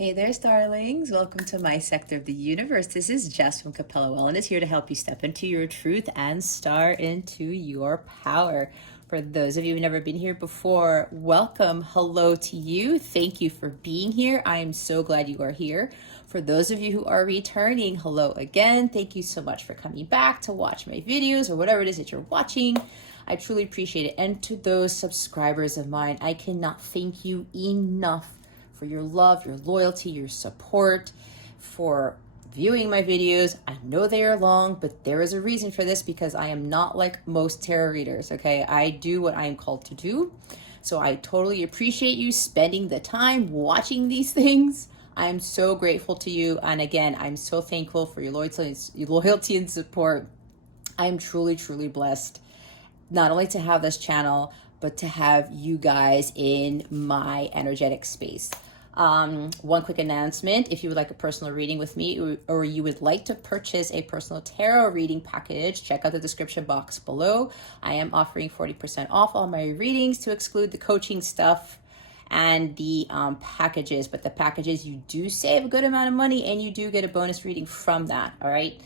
Hey there, starlings. Welcome to my sector of the universe. This is Jess from Capella Wellness, here to help you step into your truth and star into your power. For those of you who've never been here before, welcome. Hello to you. Thank you for being here. I am so glad you are here. For those of you who are returning, hello again. Thank you so much for coming back to watch my videos or whatever it is that you're watching. I truly appreciate it. And to those subscribers of mine, I cannot thank you enough for your love, your loyalty, your support, for viewing my videos. I know they are long, but there is a reason for this, because I am not like most tarot readers, okay? I do what I am called to do. So I totally appreciate you spending the time watching these things. I'm so grateful to you. And again, I'm so thankful for your loyalty and support. I'm truly, truly blessed not only to have this channel, but to have you guys in my energetic space. One quick announcement: if you would like a personal reading with me, or you would like to purchase a personal tarot reading package, check out the description box below. I am offering 40% off all my readings, to exclude the coaching stuff and the packages. But the packages, you do save a good amount of money, and you do get a bonus reading from that. All right.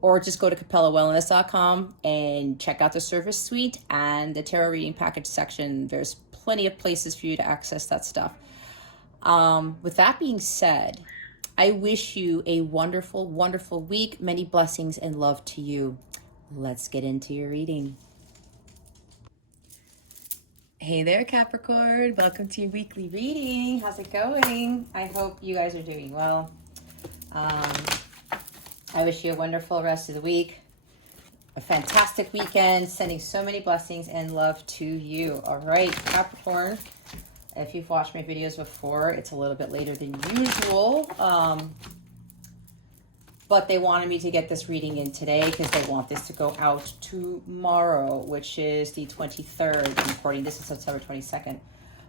Or just go to capellawellness.com and check out the service suite and the tarot reading package section. There's plenty of places for you to access that stuff. With that being said, I wish you a wonderful, wonderful week. Many blessings and love to you. Let's get into your reading. Hey there, Capricorn. Welcome to your weekly reading. How's it going? I hope you guys are doing well. I wish you a wonderful rest of the week, a fantastic weekend, sending so many blessings and love to you. All right, Capricorn, if you've watched my videos before, it's a little bit later than usual, but they wanted me to get this reading in today because they want this to go out tomorrow, which is the 23rd. I'm recording this is September 22nd.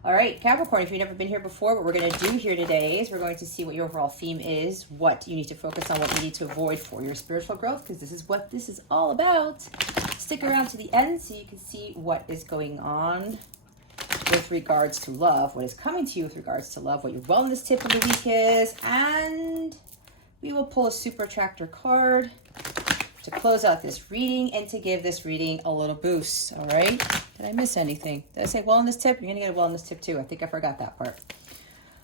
All right, Capricorn, if you've never been here before, what we're going to do here today is we're going to see what your overall theme is, what you need to focus on, what you need to avoid for your spiritual growth, because this is what this is all about. Stick around to the end so you can see what is going on with regards to love, what is coming to you with regards to love, what your wellness tip of the week is, and we will pull a super attractor card to close out this reading and to give this reading a little boost. All right. Did I miss anything? Did I say wellness tip? You're going to get a wellness tip too. I think I forgot that part.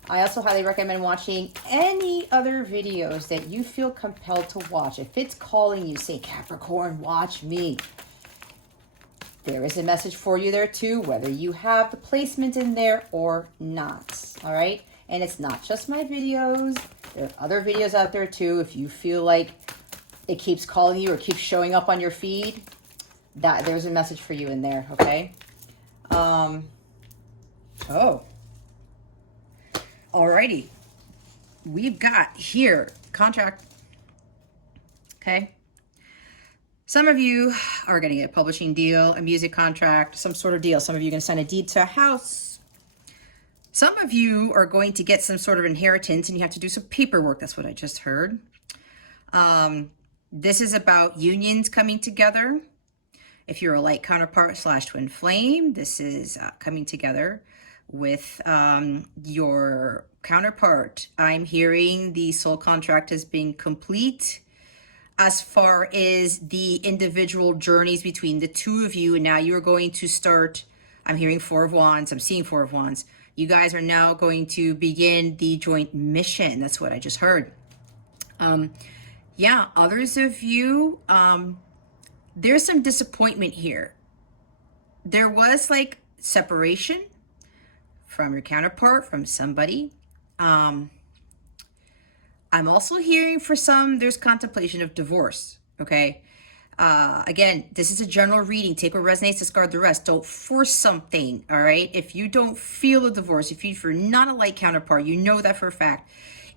I also highly recommend watching any other videos that you feel compelled to watch. If it's calling you, say, Capricorn, watch me. There is a message for you there too, whether you have the placement in there or not. All right. And it's not just my videos. There are other videos out there too. If you feel like it keeps calling you or keeps showing up on your feed, that there's a message for you in there, okay? Alrighty. We've got here contract, okay? Some of you are going to get a publishing deal, a music contract, some sort of deal. Some of you are going to sign a deed to a house. Some of you are going to get some sort of inheritance and you have to do some paperwork. That's what I just heard. This is about unions coming together. If you're a light counterpart / twin flame, this is coming together with your counterpart. I'm hearing the soul contract has been complete as far as the individual journeys between the two of you. And now you're going to start, I'm hearing Four of Wands, I'm seeing Four of Wands. You guys are now going to begin the joint mission. That's what I just heard. Yeah, others of you, there's some disappointment here. There was like separation from your counterpart, from somebody. I'm also hearing for some, there's contemplation of divorce, okay? Again, this is a general reading. Take what resonates, discard the rest. Don't force something, all right? If you don't feel a divorce, if you're not a light counterpart, you know that for a fact.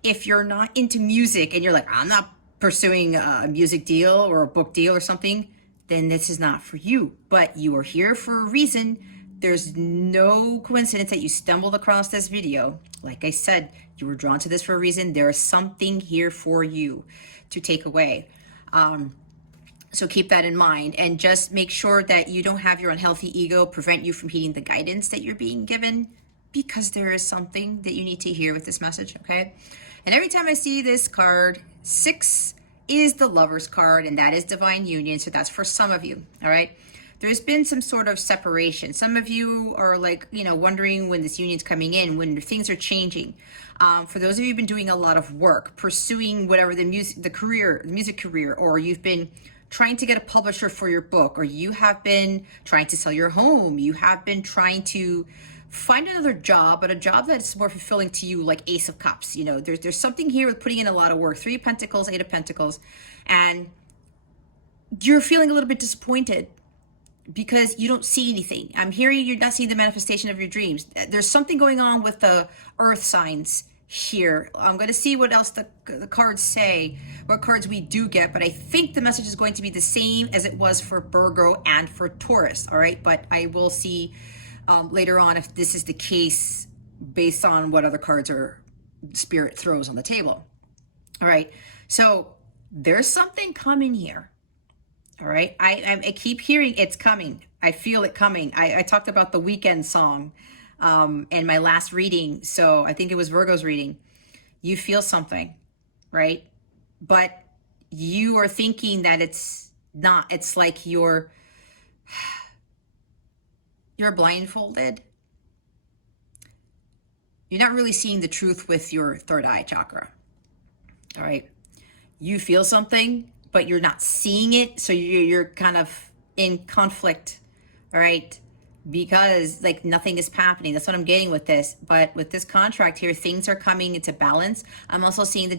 If you're not into music and you're like, I'm not pursuing a music deal or a book deal or something, then this is not for you. But you are here for a reason. There's no coincidence that you stumbled across this video. Like I said, you were drawn to this for a reason. There is something here for you to take away. So keep that in mind, and just make sure that you don't have your unhealthy ego prevent you from heeding the guidance that you're being given. because there is something that you need to hear with this message, okay? And every time I see this card, 6 is the Lover's card, and that is divine union. So that's for some of you, all right? There's been some sort of separation. Some of you are like, you know, wondering when this union's coming in, when things are changing. For those of you who've been doing a lot of work, pursuing whatever the music career, or you've been trying to get a publisher for your book, or you have been trying to sell your home, you have been trying to find another job, but a job that's more fulfilling to you, like Ace of Cups. You know, there's something here with putting in a lot of work. 3 of Pentacles, 8 of Pentacles, and you're feeling a little bit disappointed because you don't see anything. I'm hearing you're not seeing the manifestation of your dreams. There's something going on with the earth signs here. I'm going to see what else the cards say, what cards we do get, but I think the message is going to be the same as it was for Virgo and for Taurus, all right? But I will see later on if this is the case based on what other cards are Spirit throws on the table. All right, so there's something coming here. All right, I keep hearing it's coming. I feel it coming. I talked about the Weekend song in my last reading, so I think it was Virgo's reading. You feel something, right? But you are thinking that it's not. It's like you're blindfolded. You're not really seeing the truth with your third eye chakra. All right, you feel something, but you're not seeing it, so you're kind of in conflict, all right? Because like nothing is happening. That's what I'm getting with this. But with this contract here, things are coming into balance. I'm also seeing the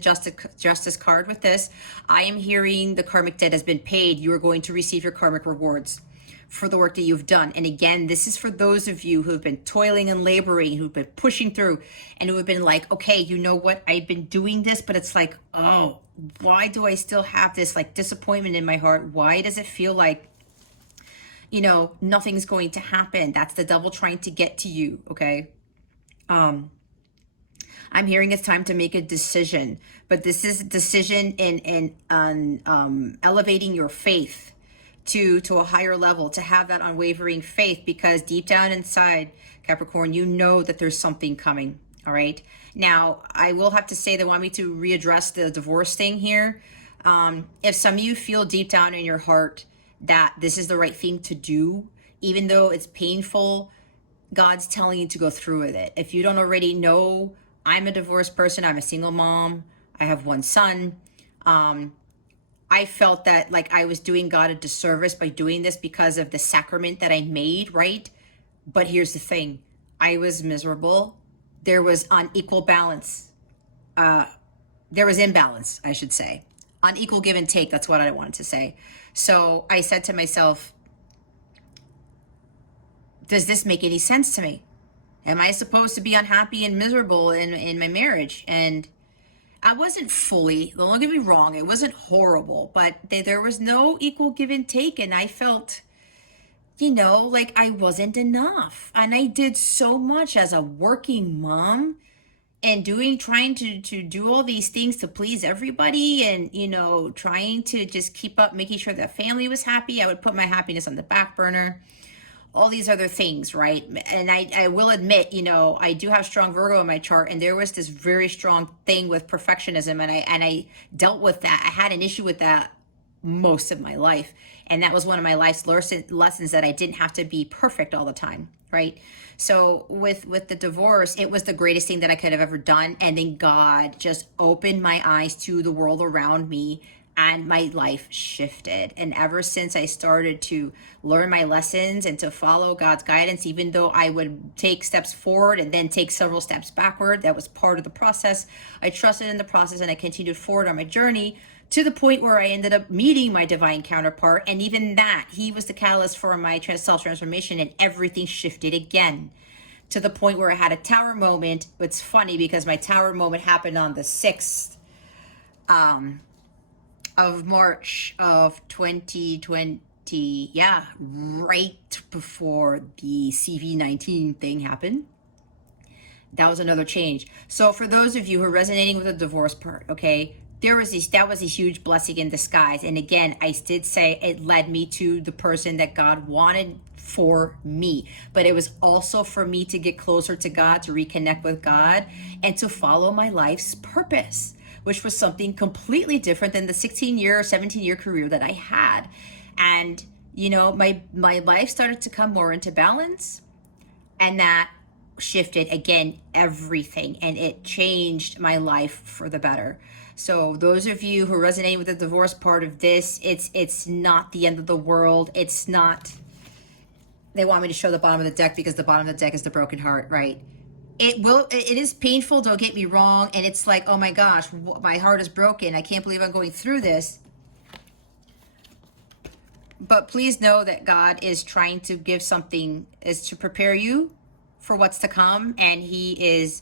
justice card with this. I am hearing the karmic debt has been paid. You are going to receive your karmic rewards for the work that you've done. And again, this is for those of you who have been toiling and laboring, who've been pushing through, and who have been like, okay, you know what? I've been doing this, but it's like, oh, why do I still have this like disappointment in my heart? Why does it feel like, you know, nothing's going to happen? That's the devil trying to get to you, okay? I'm hearing it's time to make a decision, but this is a decision in elevating your faith to a higher level, to have that unwavering faith, because deep down inside, Capricorn, you know that there's something coming, all right? Now, I will have to say they want me to readdress the divorce thing here. If some of you feel deep down in your heart that this is the right thing to do, even though it's painful, God's telling you to go through with it. If you don't already know, I'm a divorced person. I'm a single mom. I have 1 son. I felt that like I was doing God a disservice by doing this because of the sacrament that I made, right? But here's the thing. I was miserable. There was unequal balance. There was imbalance, I should say. Unequal give and take, that's what I wanted to say. So I said to myself, does this make any sense to me? Am I supposed to be unhappy and miserable in my marriage? And I wasn't fully, don't get me wrong, it wasn't horrible, but there was no equal give and take, and I felt, you know, like I wasn't enough. And I did so much as a working mom and trying to do all these things to please everybody, and, you know, trying to just keep up, making sure the family was happy. I would put my happiness on the back burner. All these other things, right? And I will admit, you know, I do have strong Virgo in my chart, and there was this very strong thing with perfectionism, and I dealt with that. I had an issue with that most of my life, and that was one of my life's lessons, that I didn't have to be perfect all the time, right? So with the divorce, it was the greatest thing that I could have ever done, and then God just opened my eyes to the world around me, and my life shifted. And ever since I started to learn my lessons and to follow God's guidance, even though I would take steps forward and then take several steps backward, that was part of the process. I trusted in the process, and I continued forward on my journey to the point where I ended up meeting my divine counterpart. And even that, he was the catalyst for my self-transformation, and everything shifted again, to the point where I had a tower moment. It's funny because my tower moment happened on the 6th of March of 2020. Yeah, right before the CV-19 thing happened. That was another change. So for those of you who are resonating with the divorce part, okay, that was a huge blessing in disguise. And again, I did say it led me to the person that God wanted for me, but it was also for me to get closer to God, to reconnect with God, and to follow my life's purpose, which was something completely different than the 16-year or 17-year career that I had. And you know, my life started to come more into balance, and that shifted again everything, and it changed my life for the better. So those of you who resonate with the divorce part of this, it's not the end of the world. It's not, they want me to show the bottom of the deck because the bottom of the deck is the broken heart, right? It is painful, don't get me wrong, and it's like, oh my gosh, my heart is broken. I can't believe I'm going through this. But please know that God is trying to give something, is to prepare you for what's to come, and he is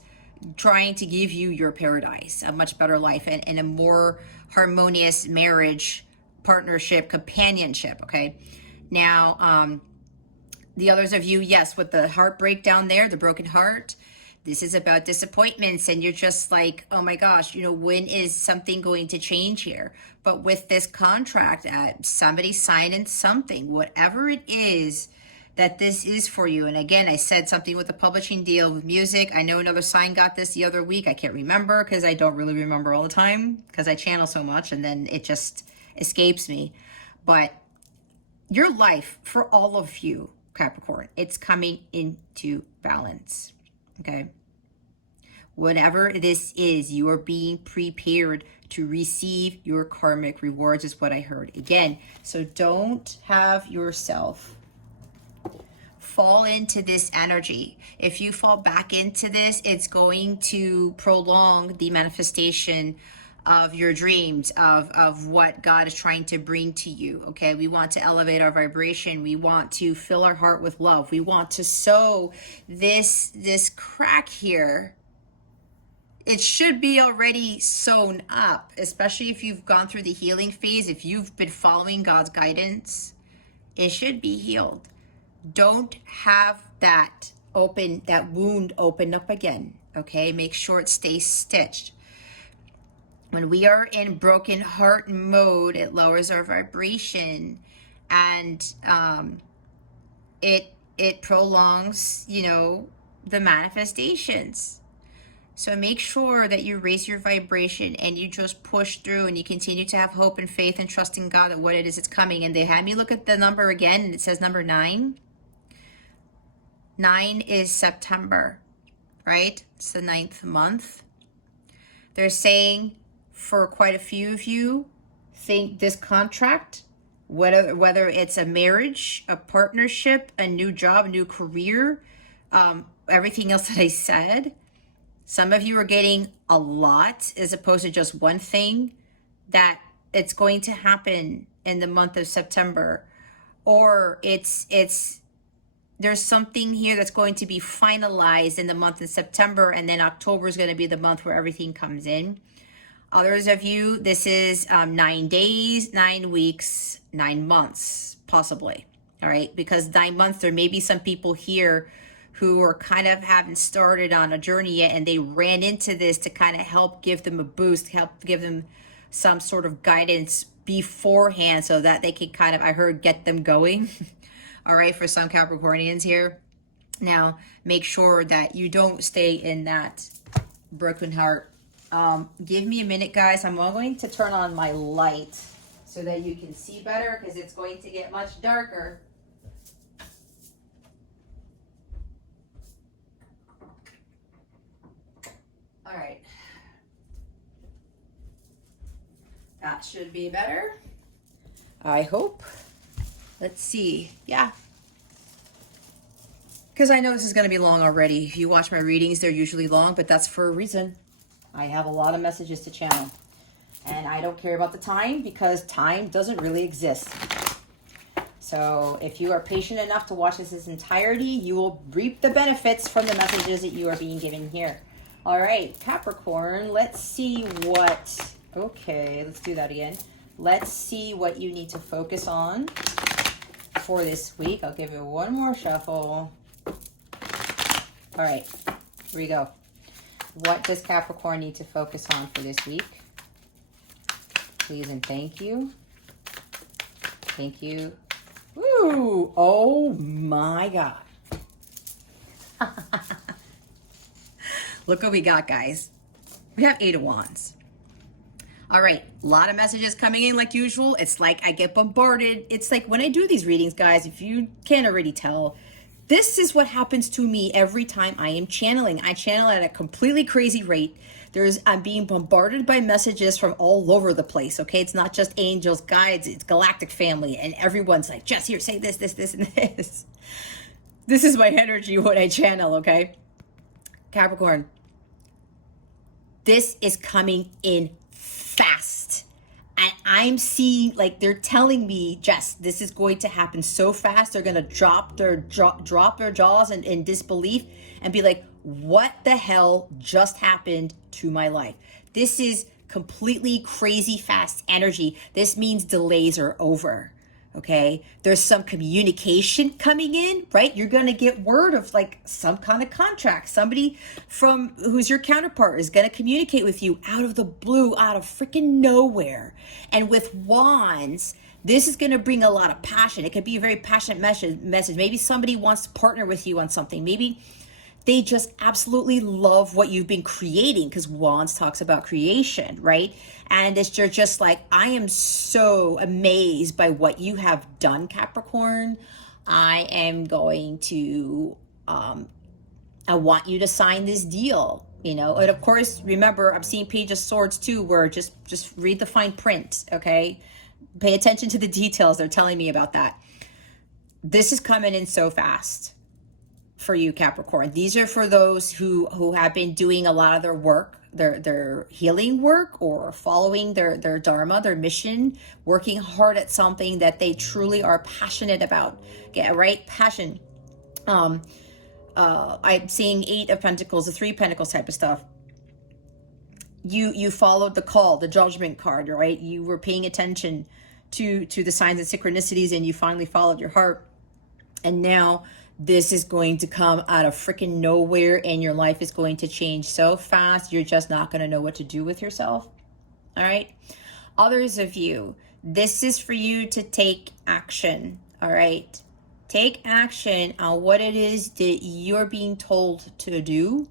trying to give you your paradise, a much better life, and a more harmonious marriage, partnership, companionship, okay? Now, the others of you, yes, with the heartbreak down there, the broken heart, this is about disappointments, and you're just like, oh my gosh, you know, when is something going to change here? But with this contract, somebody signing something, whatever it is, that this is for you. And again, I said something with a publishing deal with music. I know another sign got this the other week. I can't remember because I don't really remember all the time because I channel so much and then it just escapes me. But your life, for all of you, Capricorn, it's coming into balance, okay? Whatever this is, you are being prepared to receive your karmic rewards is what I heard. Again, so don't have yourself fall into this energy. If you fall back into this, it's going to prolong the manifestation of your dreams, of what God is trying to bring to you, okay? We want to elevate our vibration. We want to fill our heart with love. We want to sow this crack here. It should be already sewn up, especially if you've gone through the healing phase. If you've been following God's guidance, it should be healed. Don't have that wound open up again, okay? Make sure it stays stitched. When we are in broken heart mode, it lowers our vibration, and it prolongs, you know, the manifestations. So make sure that you raise your vibration and you just push through, and you continue to have hope and faith and trust in God that what it is, it's coming. And they had me look at the number again, and it says number 9. 9 is September, right? It's the 9th month. They're saying for quite a few of you, think this contract, whether it's a marriage, a partnership, a new job, a new career, everything else that I said, some of you are getting a lot as opposed to just one thing, that it's going to happen in the month of September, or there's something here that's going to be finalized in the month of September, and then October is going to be the month where everything comes in. Others of you, this is 9 days, 9 weeks, 9 months, possibly, all right? Because 9 months, there may be some people here who are kind of haven't started on a journey yet, and they ran into this to kind of help give them a boost, help give them some sort of guidance beforehand so that they can kind of, I heard, get them going. All right, for some Capricornians here. Now, make sure that you don't stay in that broken heart. Give me a minute, guys. I'm going to turn on my light so that you can see better, because it's going to get much darker. All right. That should be better, I hope. Let's see. Yeah. Because I know this is going to be long already. If you watch my readings, they're usually long, but that's for a reason. I have a lot of messages to channel. And I don't care about the time, because time doesn't really exist. So if you are patient enough to watch this in entirety, you will reap the benefits from the messages that you are being given here. All right, Capricorn, let's see what... Okay, let's do that again. Let's see what you need to focus on for this week. I'll give you one more shuffle. All right, here we go. What does Capricorn need to focus on for this week? please, and thank you. Thank you. Ooh, oh my God. Look what we got, guys. We have 8 of Wands. All right, a lot of messages coming in like usual. It's like I get bombarded. It's like when I do these readings, guys, if you can't already tell, this is what happens to me every time I am channeling. I channel at a completely crazy rate. I'm being bombarded by messages from all over the place, okay? It's not just angels, guides, it's galactic family, and everyone's like, Jess, here, say this, this, this, and this. This is my energy when I channel, okay? Capricorn, this is coming in fast. And I'm seeing, like, they're telling me, Jess, this is going to happen so fast. They're going to drop their jaws in disbelief and be like, what the hell just happened to my life? This is completely crazy fast energy. This means delays are over. Okay, there's some communication coming in, right? You're going to get word of like some kind of contract. Somebody from who's your counterpart is going to communicate with you out of the blue, out of freaking nowhere. And with Wands, this is going to bring a lot of passion. It could be a very passionate message. Maybe somebody wants to partner with you on something. Maybe they just absolutely love what you've been creating, because Wands talks about creation, right? And it's just like, I am so amazed by what you have done, Capricorn. I am going to, I want you to sign this deal, you know? And of course, remember, I'm seeing Page of Swords too, where just read the fine print, okay? Pay attention to the details. They're telling me about that. This is coming in so fast for you, Capricorn. These are for those who have been doing a lot of their work, their healing work, or following their dharma, their mission, working hard at something that they truly are passionate about. Get right? Passion. I'm seeing 8 of Pentacles, the 3 Pentacles type of stuff. You followed the call, the judgment card, right? You were paying attention to the signs and synchronicities, and you finally followed your heart. And now this is going to come out of freaking nowhere, and your life is going to change so fast, you're just not going to know what to do with yourself. All right. Others of you, this is for you to take action. All right. Take action on what it is that you're being told to do.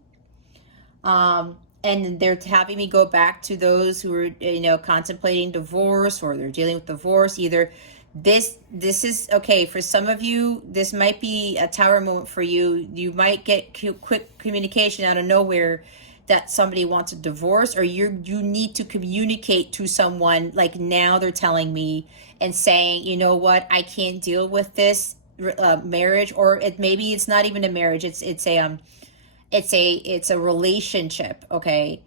And they're having me go back to those who are, you know, contemplating divorce, or they're dealing with divorce. Either this is okay for some of you. This might be a tower moment for you. You might get quick communication out of nowhere that somebody wants a divorce, or you need to communicate to someone. Like now they're telling me and saying, you know what, I can't deal with this marriage, or maybe it's not even a marriage. It's a relationship. Okay.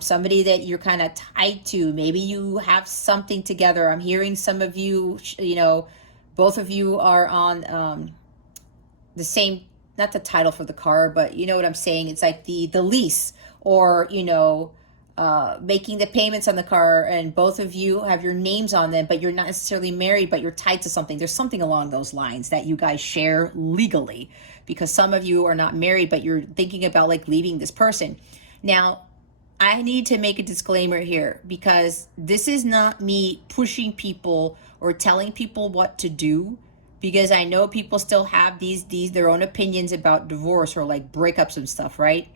Somebody that you're kind of tied to. Maybe you have something together. I'm hearing some of you, you know, both of you are on the same, not the title for the car, but you know what I'm saying? It's like the lease, or, you know, making the payments on the car, and both of you have your names on them, but you're not necessarily married, but you're tied to something. There's something along those lines that you guys share legally, because some of you are not married, but you're thinking about like leaving this person. Now, I need to make a disclaimer here, because this is not me pushing people or telling people what to do, because I know people still have their own opinions about divorce or like breakups and stuff, right?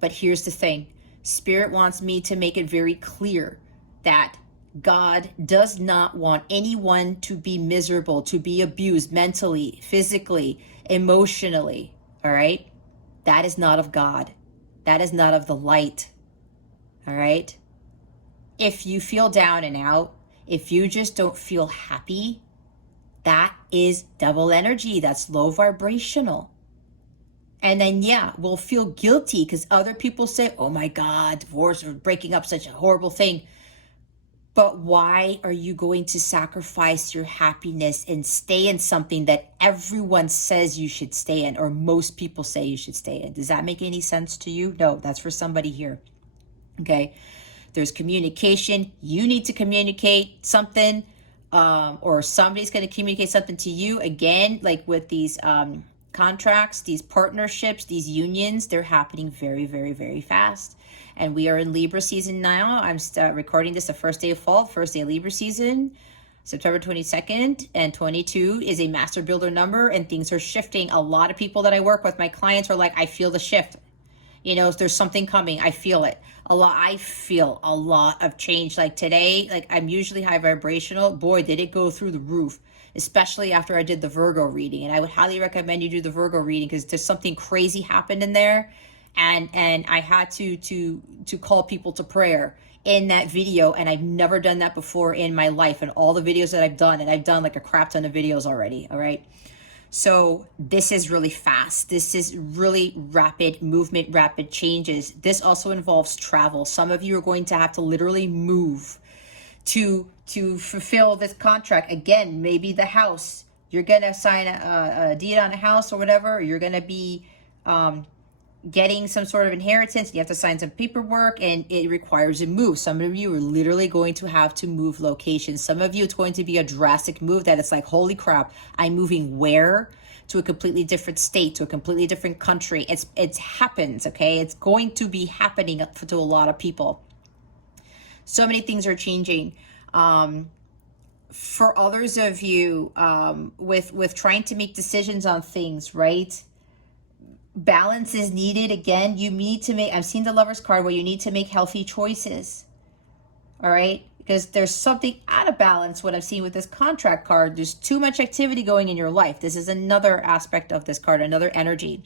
But here's the thing. Spirit wants me to make it very clear that God does not want anyone to be miserable, to be abused mentally, physically, emotionally, all right? That is not of God. That is not of the light. All right. If you feel down and out, if you just don't feel happy, that is devil energy. That's low vibrational. And then, yeah, we'll feel guilty because other people say, oh my God, divorce or breaking up, such a horrible thing. But why are you going to sacrifice your happiness and stay in something that everyone says you should stay in, or most people say you should stay in? Does that make any sense to you? No, that's for somebody here. Okay, there's communication. You need to communicate something, or somebody's going to communicate something to you. Again, like with these contracts, these partnerships, these unions, they're happening very, very, very fast. And we are in Libra season now. I'm recording this the first day of fall, first day of Libra season, September 22nd, and 22 is a master builder number, and things are shifting. A lot of people that I work with, my clients, are like, I feel the shift. You know, there's something coming. I feel it. I feel a lot of change. Like today, like I'm usually high vibrational. Boy, did it go through the roof, especially after I did the Virgo reading. And I would highly recommend you do the Virgo reading because there's something crazy happened in there. And I had to call people to prayer in that video. And I've never done that before in my life. And all the videos that I've done, and I've done like a crap ton of videos already. All right. So this is really fast. This is really rapid movement, rapid changes. This also involves travel. Some of you are going to have to literally move to fulfill this contract. Again, maybe the house. You're going to sign a deed on a house or whatever. Or you're going to be getting some sort of inheritance. You have to sign some paperwork and it requires a move. Some of you are literally going to have to move locations. Some of you, it's going to be a drastic move that it's like, holy crap, I'm moving where? To a completely different state, to a completely different country. It happens, okay? It's going to be happening to a lot of people. So many things are changing. For others of you, with trying to make decisions on things, right? Balance is needed. Again, you need to make, I'm seeing the Lover's card where you need to make healthy choices. All right. Because there's something out of balance. What I'm seeing with this contract card, there's too much activity going in your life. This is another aspect of this card, another energy.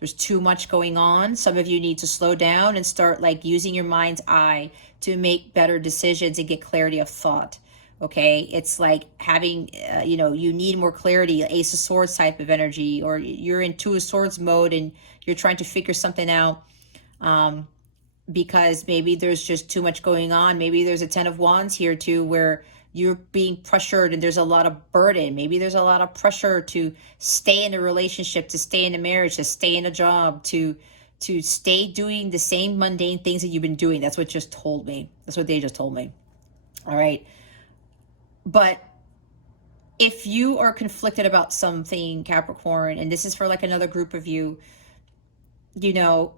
There's too much going on. Some of you need to slow down and start like using your mind's eye to make better decisions and get clarity of thought. Okay, it's like having, you know, you need more clarity, Ace of Swords type of energy, or you're in Two of Swords mode and you're trying to figure something out because maybe there's just too much going on. Maybe there's a Ten of Wands here too, where you're being pressured and there's a lot of burden. Maybe there's a lot of pressure to stay in a relationship, to stay in a marriage, to stay in a job, to stay doing the same mundane things that you've been doing. That's what just told me. That's what they just told me. All right. But if you are conflicted about something, Capricorn, and this is for like another group of you, you know,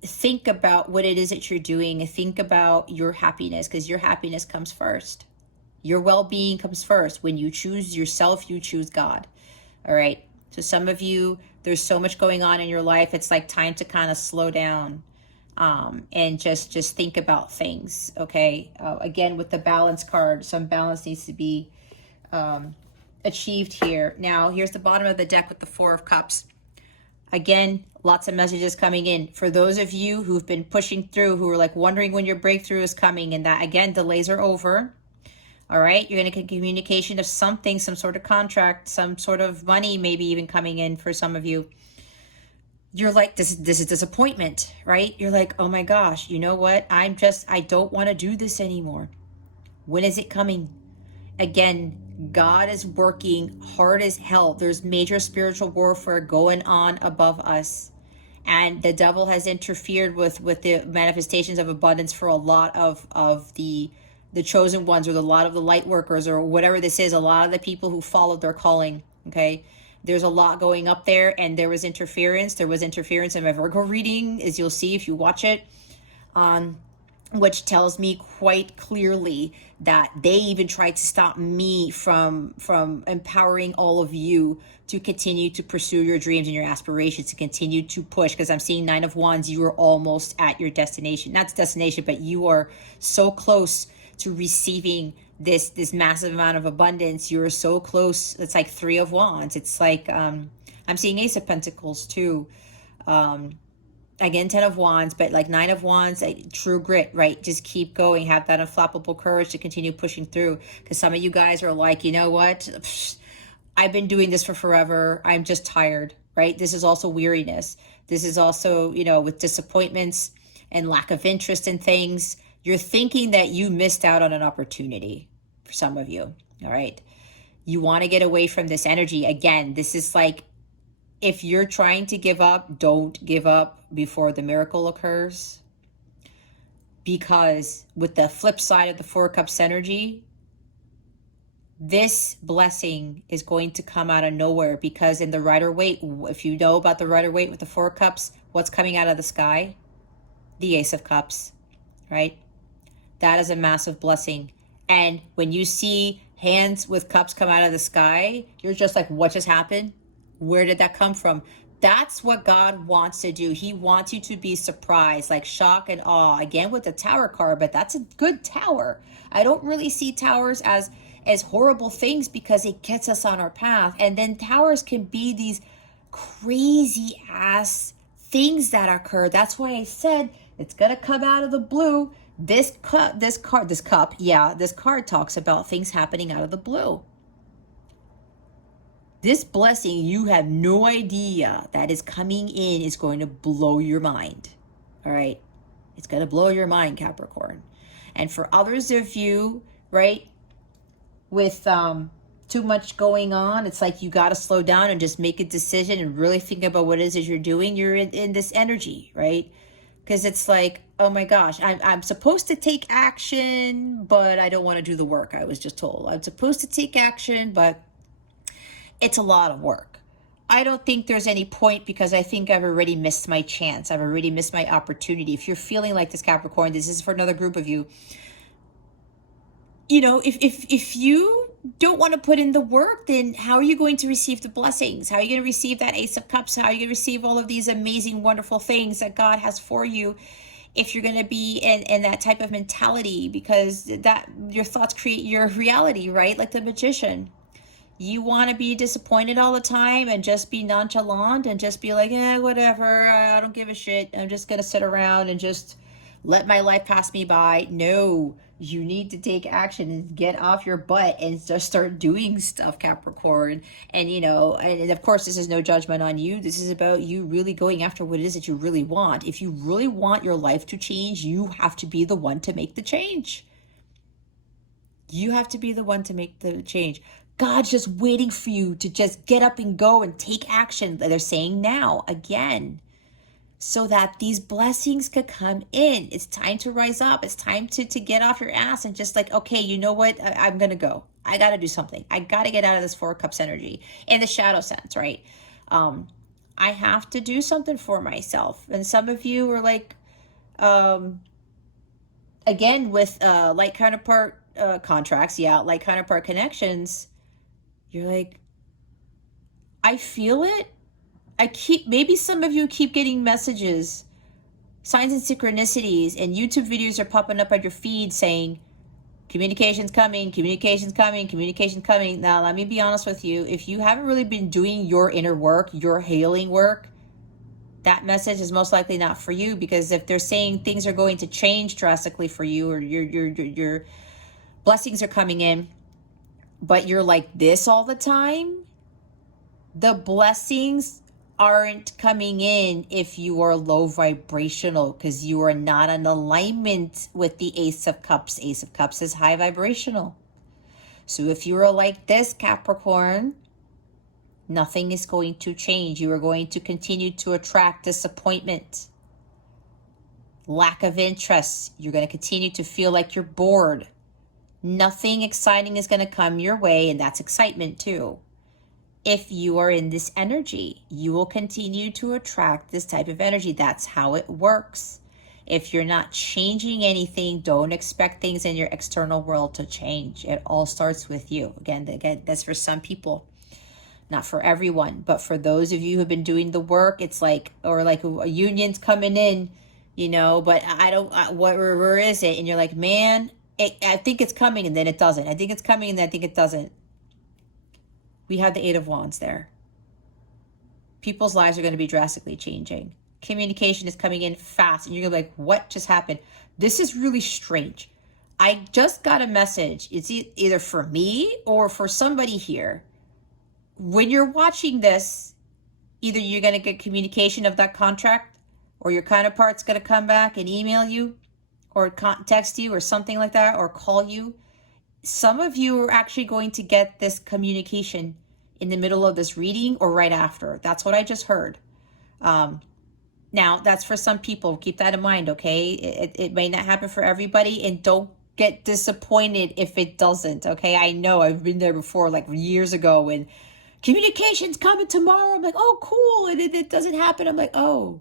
think about what it is that you're doing. Think about your happiness, because your happiness comes first. Your well-being comes first. When you choose yourself, you choose God. All right. So some of you, there's so much going on in your life. It's like time to kind of slow down. And just think about things. Okay. Again, with the balance card, some balance needs to be achieved here. Now, here's the bottom of the deck with the Four of Cups. Again, lots of messages coming in. For those of you who've been pushing through, who are like wondering when your breakthrough is coming, and that, again, delays are over. All right. You're going to get communication of something, some sort of contract, some sort of money, maybe even coming in for some of you. You're like, this is disappointment, right? You're like, oh my gosh, you know what? I don't want to do this anymore. When is it coming? Again, God is working hard as hell. There's major spiritual warfare going on above us. And the devil has interfered with the manifestations of abundance for a lot of the chosen ones, or a lot of the light workers, or whatever this is, a lot of the people who followed their calling, okay? There's a lot going up there, and there was interference. There was interference in my Virgo reading, as you'll see if you watch it, which tells me quite clearly that they even tried to stop me from empowering all of you to continue to pursue your dreams and your aspirations, to continue to push, because I'm seeing Nine of Wands. You are almost at your destination. Not destination, but you are so close to receiving this massive amount of abundance. You're so close. It's like Three of Wands. It's like I'm seeing Ace of Pentacles too. Again, Ten of Wands, but like Nine of Wands, like true grit, right? Just keep going. Have that unflappable courage to continue pushing through, because some of you guys are like, you know what? Psh, I've been doing this for forever. I'm just tired, right? This is also weariness. This is also, you know, with disappointments and lack of interest in things. You're thinking that you missed out on an opportunity for some of you, all right? You want to get away from this energy. Again, this is like, if you're trying to give up, don't give up before the miracle occurs. Because with the flip side of the Four of Cups energy, this blessing is going to come out of nowhere, because in the Rider-Waite, if you know about the Rider-Waite with the 4 cups, what's coming out of the sky? The Ace of Cups, right? That is a massive blessing. And when you see hands with cups come out of the sky, you're just like, what just happened? Where did that come from? That's what God wants to do. He wants you to be surprised, like shock and awe. Again, with the Tower card, but that's a good tower. I don't really see towers as horrible things, because it gets us on our path. And then towers can be these crazy ass things that occur. That's why I said it's gonna come out of the blue. This card talks about things happening out of the blue. This blessing, you have no idea, that is coming in, is going to blow your mind. All right, it's going to blow your mind, Capricorn. And for others of you, right, with too much going on, it's like you got to slow down and just make a decision and really think about what it is that you're doing. You're in this energy, right? Because it's like, oh my gosh, I'm supposed to take action, but I don't want to do the work. I was just told I'm supposed to take action, but it's a lot of work. I don't think there's any point, because I think I've already missed my chance. I've already missed my opportunity. If you're feeling like this, Capricorn, this is for another group of you. You know, if you don't want to put in the work, then how are you going to receive the blessings? How are you going to receive that Ace of Cups? How are you going to receive all of these amazing, wonderful things that God has for you, if you're going to be in that type of mentality? Because that your thoughts create your reality, right? Like the magician. You want to be disappointed all the time and just be nonchalant and just be like, whatever, I don't give a shit. I'm just going to sit around and just let my life pass me by. No, you need to take action and get off your butt and just start doing stuff, Capricorn. And, you know, and of course, this is no judgment on you. This is about you really going after what it is that you really want. If you really want your life to change, you have to be the one to make the change. You have to be the one to make the change. God's just waiting for you to just get up and go and take action. They're saying now, again, so that these blessings could come in. It's time to rise up. It's time to get off your ass and just like, okay, you know what? I'm going to go. I got to do something. I got to get out of this 4 cups energy in the shadow sense, right? I have to do something for myself. And some of you are like, again, with light counterpart contracts, light counterpart connections, you're like, I feel it. Maybe some of you keep getting messages, signs and synchronicities, and YouTube videos are popping up on your feed saying, communication's coming, communication's coming, communication's coming. Now, let me be honest with you. If you haven't really been doing your inner work, your healing work, that message is most likely not for you, because if they're saying things are going to change drastically for you, or your blessings are coming in, but you're like this all the time, the blessings aren't coming in if you are low vibrational, because you are not in alignment with the Ace of Cups. Ace of Cups is high vibrational. So if you are like this, Capricorn, nothing is going to change. You are going to continue to attract disappointment, lack of interest. You're going to continue to feel like you're bored. Nothing exciting is going to come your way, and that's excitement too. If you are in this energy, you will continue to attract this type of energy. That's how it works. If you're not changing anything, don't expect things in your external world to change. It all starts with you. Again, that's for some people, not for everyone. But for those of you who've been doing the work, it's like, or like a union's coming in, you know, but where is it? And you're like, man, I think it's coming, and then it doesn't. I think it's coming, and then I think it doesn't. We have the 8 of Wands there. People's lives are going to be drastically changing. Communication is coming in fast, and you're going to be like, what just happened? This is really strange. I just got a message. It's either for me or for somebody here. When you're watching this, either you're going to get communication of that contract, or your counterpart's going to come back and email you, or text you, or something like that, or call you. Some of you are actually going to get this communication in the middle of this reading or right after. That's what I just heard. Now, that's for some people. Keep that in mind, okay? It may not happen for everybody, and don't get disappointed if it doesn't, okay? I know I've been there before, like years ago, when communication's coming tomorrow. I'm like, oh, cool. And it doesn't happen. I'm like, oh,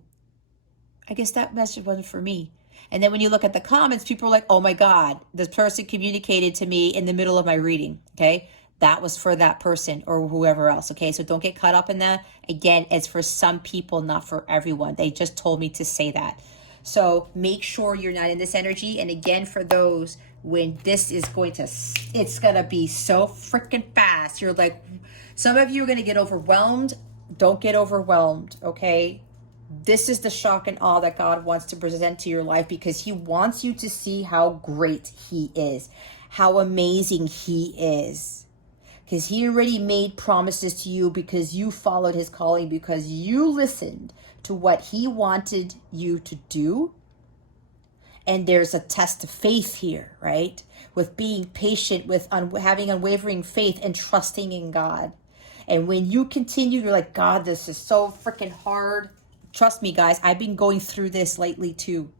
I guess that message wasn't for me. And then when you look at the comments, people are like, oh my God, this person communicated to me in the middle of my reading, okay? That was for that person or whoever else, okay? So don't get caught up in that. Again, it's for some people, not for everyone. They just told me to say that. So make sure you're not in this energy. And again, for those, when this is going to, it's going to be so freaking fast. You're like, some of you are going to get overwhelmed. Don't get overwhelmed, okay? This is the shock and awe that God wants to present to your life, because he wants you to see how great he is, how amazing he is. Because he already made promises to you, because you followed his calling, because you listened to what he wanted you to do. And there's a test of faith here, right? With being patient, with having unwavering faith and trusting in God. And when you continue, you're like, God, this is so freaking hard. Trust me, guys, I've been going through this lately too.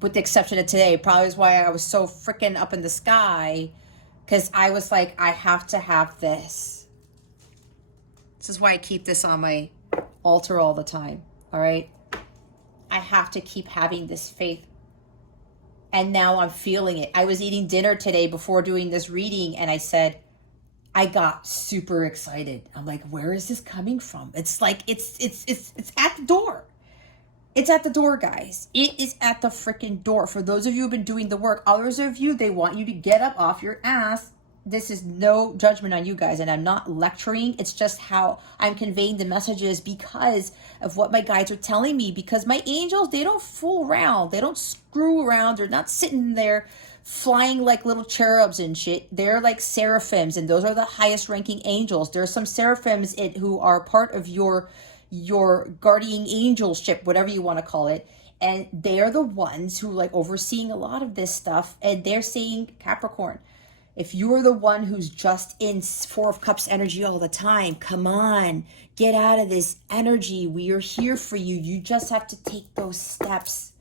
With the exception of today, probably is why I was so freaking up in the sky. Because I was like, I have to have this. This is why I keep this on my altar all the time, all right? I have to keep having this faith. And now I'm feeling it. I was eating dinner today before doing this reading, and I said, I got super excited. I'm like, where is this coming from? It's like, it's at the door. It's at the door, guys. It is at the freaking door. For those of you who have been doing the work, others of you, they want you to get up off your ass. This is no judgment on you guys, and I'm not lecturing. It's just how I'm conveying the messages because of what my guides are telling me. Because my angels, they don't fool around. They don't screw around. They're not sitting there flying like little cherubs and shit. They're like seraphims, and those are the highest ranking angels. There are some seraphims who are part of your guardian angelship, whatever you want to call it. And they are the ones who like overseeing a lot of this stuff. And they're saying, Capricorn, if you're the one who's just in Four of Cups energy all the time, come on, get out of this energy. We are here for you. You just have to take those steps.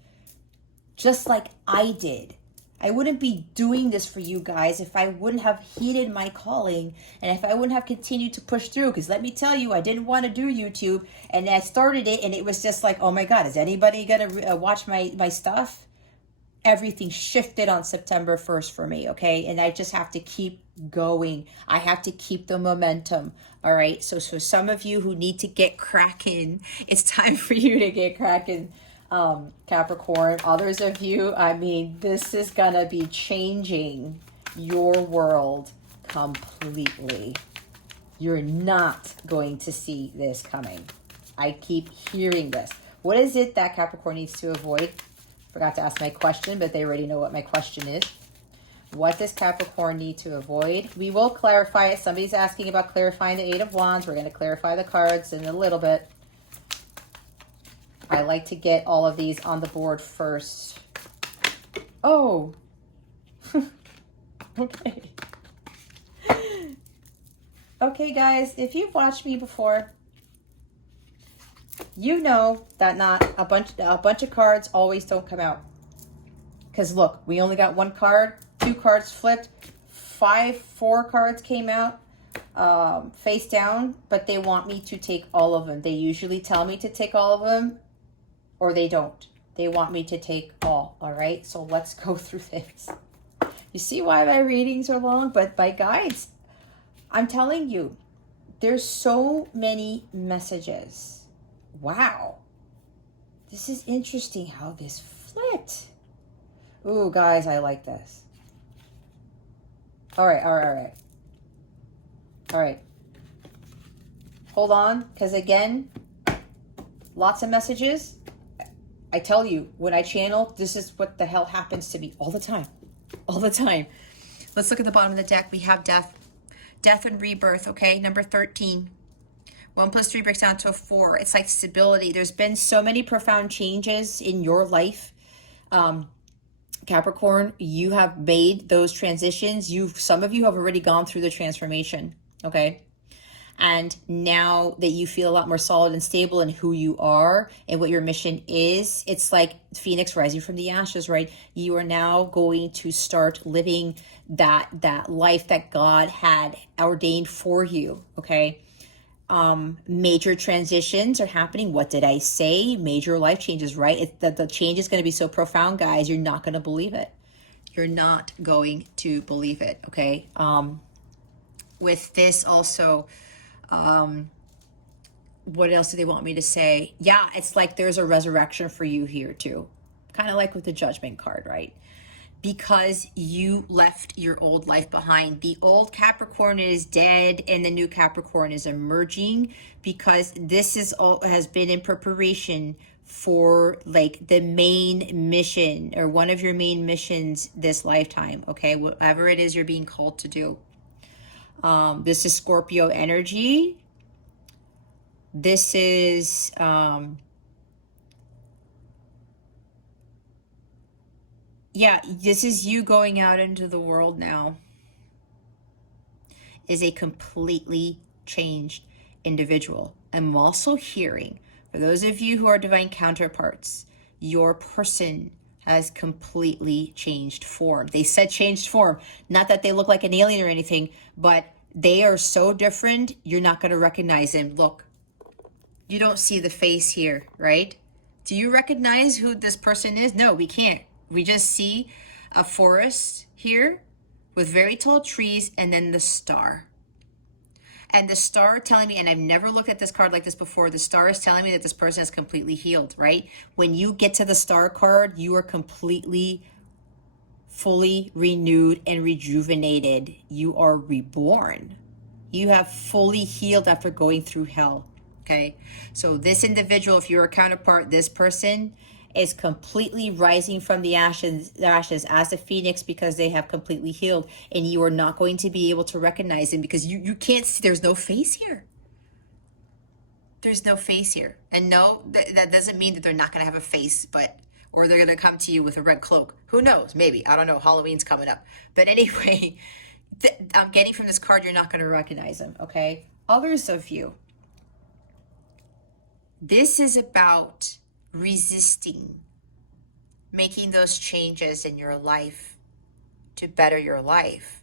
Just like I did. I wouldn't be doing this for you guys if I wouldn't have heeded my calling, and if I wouldn't have continued to push through. Because let me tell you, I didn't want to do YouTube, and I started it, and it was just like, oh my God, is anybody going to watch my stuff? Everything shifted on September 1st for me, okay? And I just have to keep going. I have to keep the momentum, all right? So some of you who need to get cracking, it's time for you to get cracking, Capricorn. Others of you, I mean, this is going to be changing your world completely. You're not going to see this coming. I keep hearing this. What is it that Capricorn needs to avoid? Forgot to ask my question, but they already know what my question is. What does Capricorn need to avoid? We will clarify it. Somebody's asking about clarifying the Eight of Wands. We're going to clarify the cards in a little bit. I like to get all of these on the board first. Oh. Okay. Okay, guys, if you've watched me before, you know that not a bunch of cards always don't come out. Because look, we only got one card, two cards flipped, four cards came out face down, but they want me to take all of them. They usually tell me to take all of them, or they don't. They want me to take all right? So let's go through this. You see why my readings are long? But my guides, I'm telling you, there's so many messages. Wow. This is interesting how this flipped. Ooh, guys, I like this. All right. Hold on, because again, lots of messages. I tell you, when I channel, this is what the hell happens to me all the time. All the time. Let's look at the bottom of the deck. We have death. Death and rebirth, okay? Number 13. 1 plus 3 breaks down to a 4. It's like stability. There's been so many profound changes in your life. Capricorn, you have made those transitions. Some of you have already gone through the transformation, okay? And now that you feel a lot more solid and stable in who you are and what your mission is, it's like Phoenix rising from the ashes, right? You are now going to start living that life that God had ordained for you, okay? Major transitions are happening. What did I say? Major life changes, right? The change is going to be so profound, guys. You're not going to believe it. You're not going to believe it, okay? With this also, what else do they want me to say? Yeah, it's like there's a resurrection for you here too. Kind of like with the Judgment card, right? Because you left your old life behind. The old Capricorn is dead and the new Capricorn is emerging, because this is all has been in preparation for like the main mission or one of your main missions this lifetime, okay? Whatever it is you're being called to do. This is Scorpio energy. This is yeah, this is you going out into the world now is a completely changed individual. I'm also hearing, for those of you who are divine counterparts, your person has completely changed form. They said changed form, not that they look like an alien or anything, but they are so different, you're not going to recognize them. Look, you don't see the face here, right? Do you recognize who this person is? No, we can't. We just see a forest here with very tall trees and then the star. And the star telling me, and I've never looked at this card like this before, the star is telling me that this person is completely healed, right? When you get to the star card, you are completely, fully renewed and rejuvenated. You are reborn. You have fully healed after going through hell, okay? So this individual, if you're a counterpart, this person is completely rising from the ashes as a phoenix, because they have completely healed, and you are not going to be able to recognize them because you can't see. There's no face here. There's no face here. And no, that doesn't mean that they're not going to have a face, but or they're going to come to you with a red cloak. Who knows? Maybe. I don't know. Halloween's coming up. But anyway, I'm getting from this card, you're not going to recognize them, okay? Others of you, this is about resisting making those changes in your life to better your life.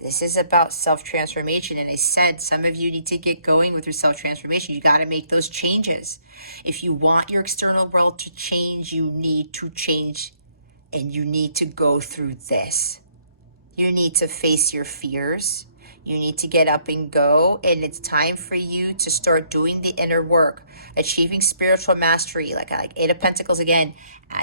This is about self-transformation. And I said, some of you need to get going with your self-transformation. You got to make those changes. If you want your external world to change, you need to change, and you need to go through this. You need to face your fears. You need to get up and go, and it's time for you to start doing the inner work, achieving spiritual mastery, like Eight of Pentacles again,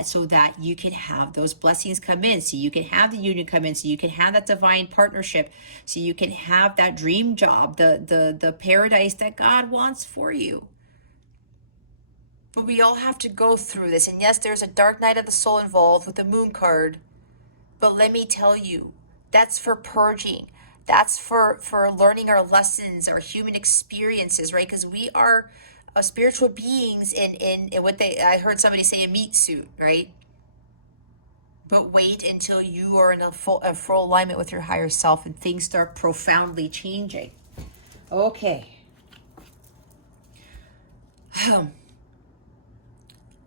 so that you can have those blessings come in, so you can have the union come in, so you can have that divine partnership, so you can have that dream job, the paradise that God wants for you. But we all have to go through this, and yes, there's a dark night of the soul involved with the moon card, but let me tell you, that's for purging. That's for learning our lessons, our human experiences, right? Because we are spiritual beings in what I heard somebody say, a meat suit, right? But wait until you are in a full alignment with your higher self and things start profoundly changing. Okay.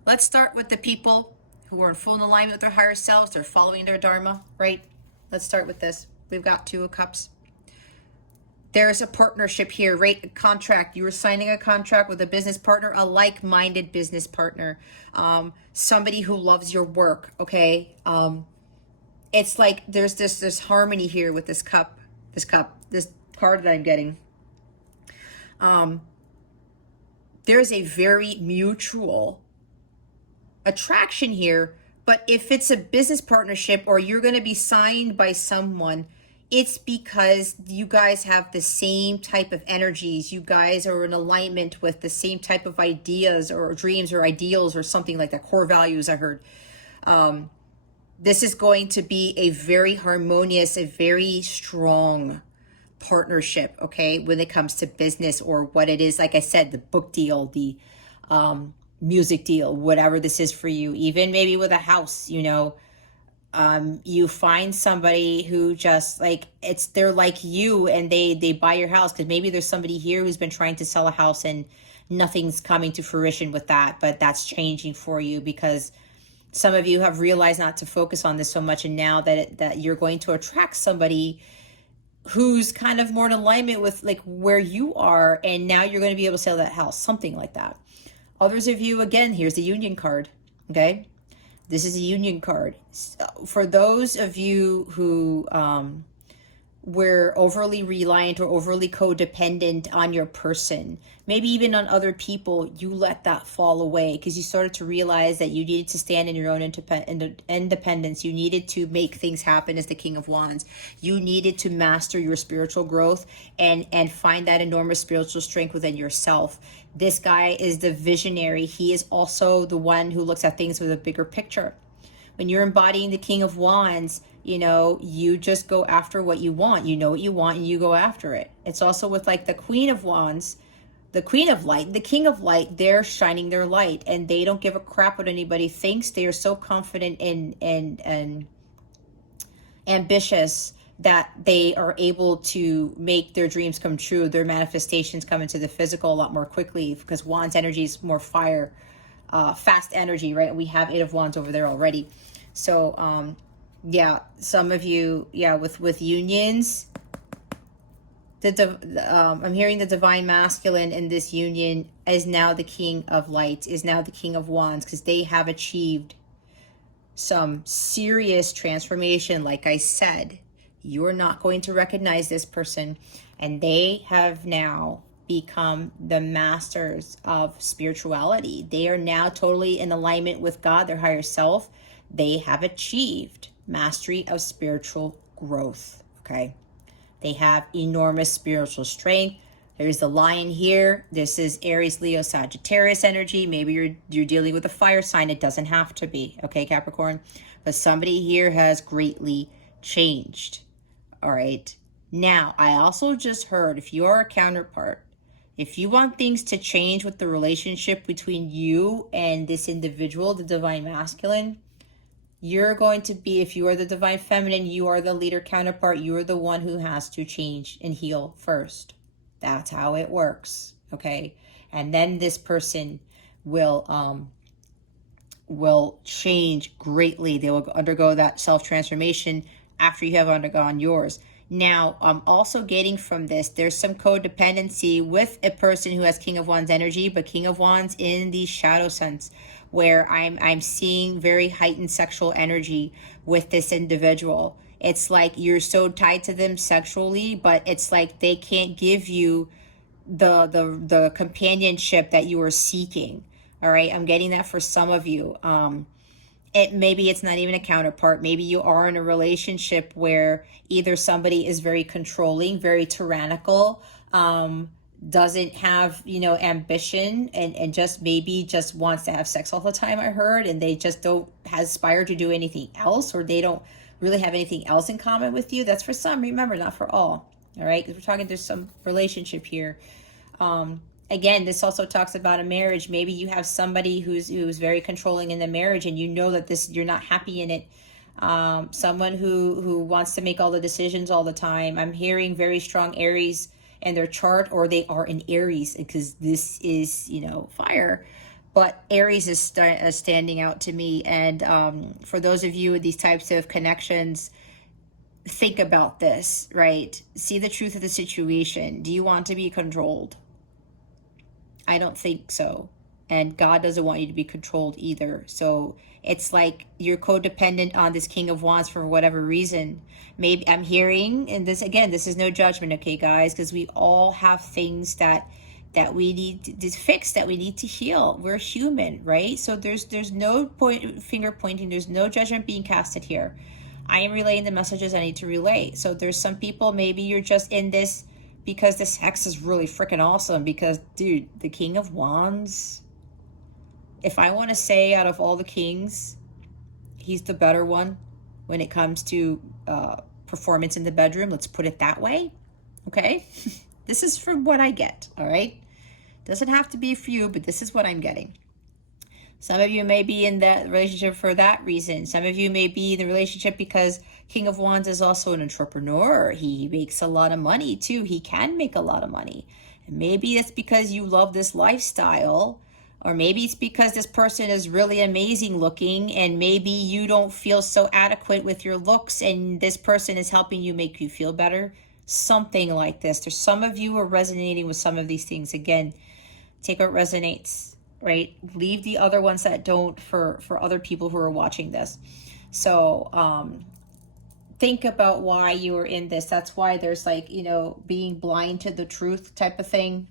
Let's start with the people who are in full alignment with their higher selves. They're following their dharma, right? Let's start with this. We've got Two of Cups. There's a partnership here, right? A contract. You were signing a contract with a business partner, a like-minded business partner, somebody who loves your work, okay? It's like there's this harmony here with this card that I'm getting. There's a very mutual attraction here, but if it's a business partnership or you're going to be signed by someone, it's because you guys have the same type of energies. You guys are in alignment with the same type of ideas or dreams or ideals or something like that. Core values, I heard. This is going to be a very harmonious, a very strong partnership, okay, when it comes to business or what it is. Like I said, the book deal, the music deal, whatever this is for you, even maybe with a house, you know, You find somebody who just like, they're like you, and they buy your house, because maybe there's somebody here who's been trying to sell a house and nothing's coming to fruition with that, but that's changing for you, because some of you have realized not to focus on this so much, and now that you're going to attract somebody who's kind of more in alignment with like where you are, and now you're going to be able to sell that house, something like that. Others of you, again, here's the Union card, okay? This is a Union card. For those of you who were overly reliant or overly codependent on your person, maybe even on other people, you let that fall away because you started to realize that you needed to stand in your own independence. You needed to make things happen as the King of Wands. You needed to master your spiritual growth and find that enormous spiritual strength within yourself. This guy is the visionary. He is also the one who looks at things with a bigger picture. When you're embodying the King of Wands, you know, you just go after what you want. You know what you want and you go after it. It's also with like the Queen of Wands, the Queen of Light, the King of Light. They're shining their light and they don't give a crap what anybody thinks. They are so confident and ambitious that they are able to make their dreams come true. Their manifestations come into the physical a lot more quickly because Wands energy is more fire, fast energy, right? We have 8 of Wands over there already. So, yeah, some of you, yeah, with unions, I'm hearing the divine masculine in this union is now the King of Light, is now the King of Wands, because they have achieved some serious transformation. Like I said, you're not going to recognize this person, and they have now become the masters of spirituality. They are now totally in alignment with God, their higher self. They have achieved mastery of spiritual growth, okay? They have enormous spiritual strength. There's the Lion here. This is Aries, Leo, Sagittarius energy. Maybe you're dealing with a fire sign. It doesn't have to be, okay, Capricorn? But somebody here has greatly changed, all right? Now, I also just heard, if you are a counterpart, if you want things to change with the relationship between you and this individual, the divine masculine, you're going to be, if you are the divine feminine, you are the leader counterpart. You are the one who has to change and heal first. That's how it works, okay? And then this person will change greatly. They will undergo that self-transformation after you have undergone yours. Now, I'm also getting from this, there's some codependency with a person who has King of Wands energy, but King of Wands in the shadow sense, where I'm seeing very heightened sexual energy with this individual. It's like you're so tied to them sexually, but it's like they can't give you the companionship that you are seeking. All right, I'm getting that for some of you. Maybe it's not even a counterpart. Maybe you are in a relationship where either somebody is very controlling, very tyrannical, doesn't have, you know, ambition, and just maybe just wants to have sex all the time, I heard, and they just don't aspire to do anything else, or they don't really have anything else in common with you. That's for some, remember, not for all right? Because we're talking, there's some relationship here. Again, this also talks about a marriage. Maybe you have somebody who's very controlling in the marriage, and you know that you're not happy in it. Someone who wants to make all the decisions all the time. I'm hearing very strong Aries in their chart, or they are in Aries, because this is, you know, fire. But Aries is standing out to me. And for those of you with these types of connections, think about this, right? See the truth of the situation. Do you want to be controlled? I don't think so. And God doesn't want you to be controlled either. So it's like you're codependent on this King of Wands for whatever reason. Maybe I'm hearing, and this, again, this is no judgment, okay, guys? Because we all have things that we need to fix, that we need to heal. We're human, right? So there's no finger pointing. There's no judgment being casted here. I am relaying the messages I need to relay. So there's some people, maybe you're just in this because the sex is really freaking awesome. Because, dude, the King of Wands, if I want to say out of all the kings, he's the better one when it comes to performance in the bedroom. Let's put it that way, okay? This is from what I get, all right? Doesn't have to be for you, but this is what I'm getting. Some of you may be in that relationship for that reason. Some of you may be in the relationship because King of Wands is also an entrepreneur. He makes a lot of money too. He can make a lot of money. And maybe it's because you love this lifestyle, or maybe it's because this person is really amazing looking and maybe you don't feel so adequate with your looks and this person is helping you make you feel better. Something like this. There's some of you who are resonating with some of these things. Again, take what resonates, right? Leave the other ones that don't for other people who are watching this. So think about why you are in this. That's why there's like, you know, being blind to the truth type of thing.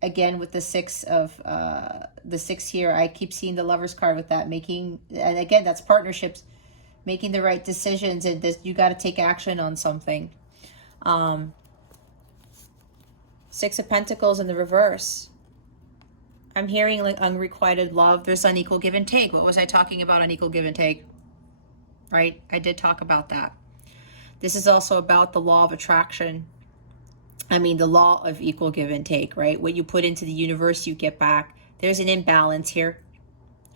Again, with the six here, I keep seeing the Lover's card with that, making, and again, that's partnerships, making the right decisions, and this, you got to take action on something. Six of Pentacles in the reverse. I'm hearing like unrequited love. There's unequal give and take. What was I talking about? Unequal give and take, right? I did talk about that. This is also about the law of attraction. I mean, the law of equal give and take, right? What you put into the universe, you get back. There's an imbalance here,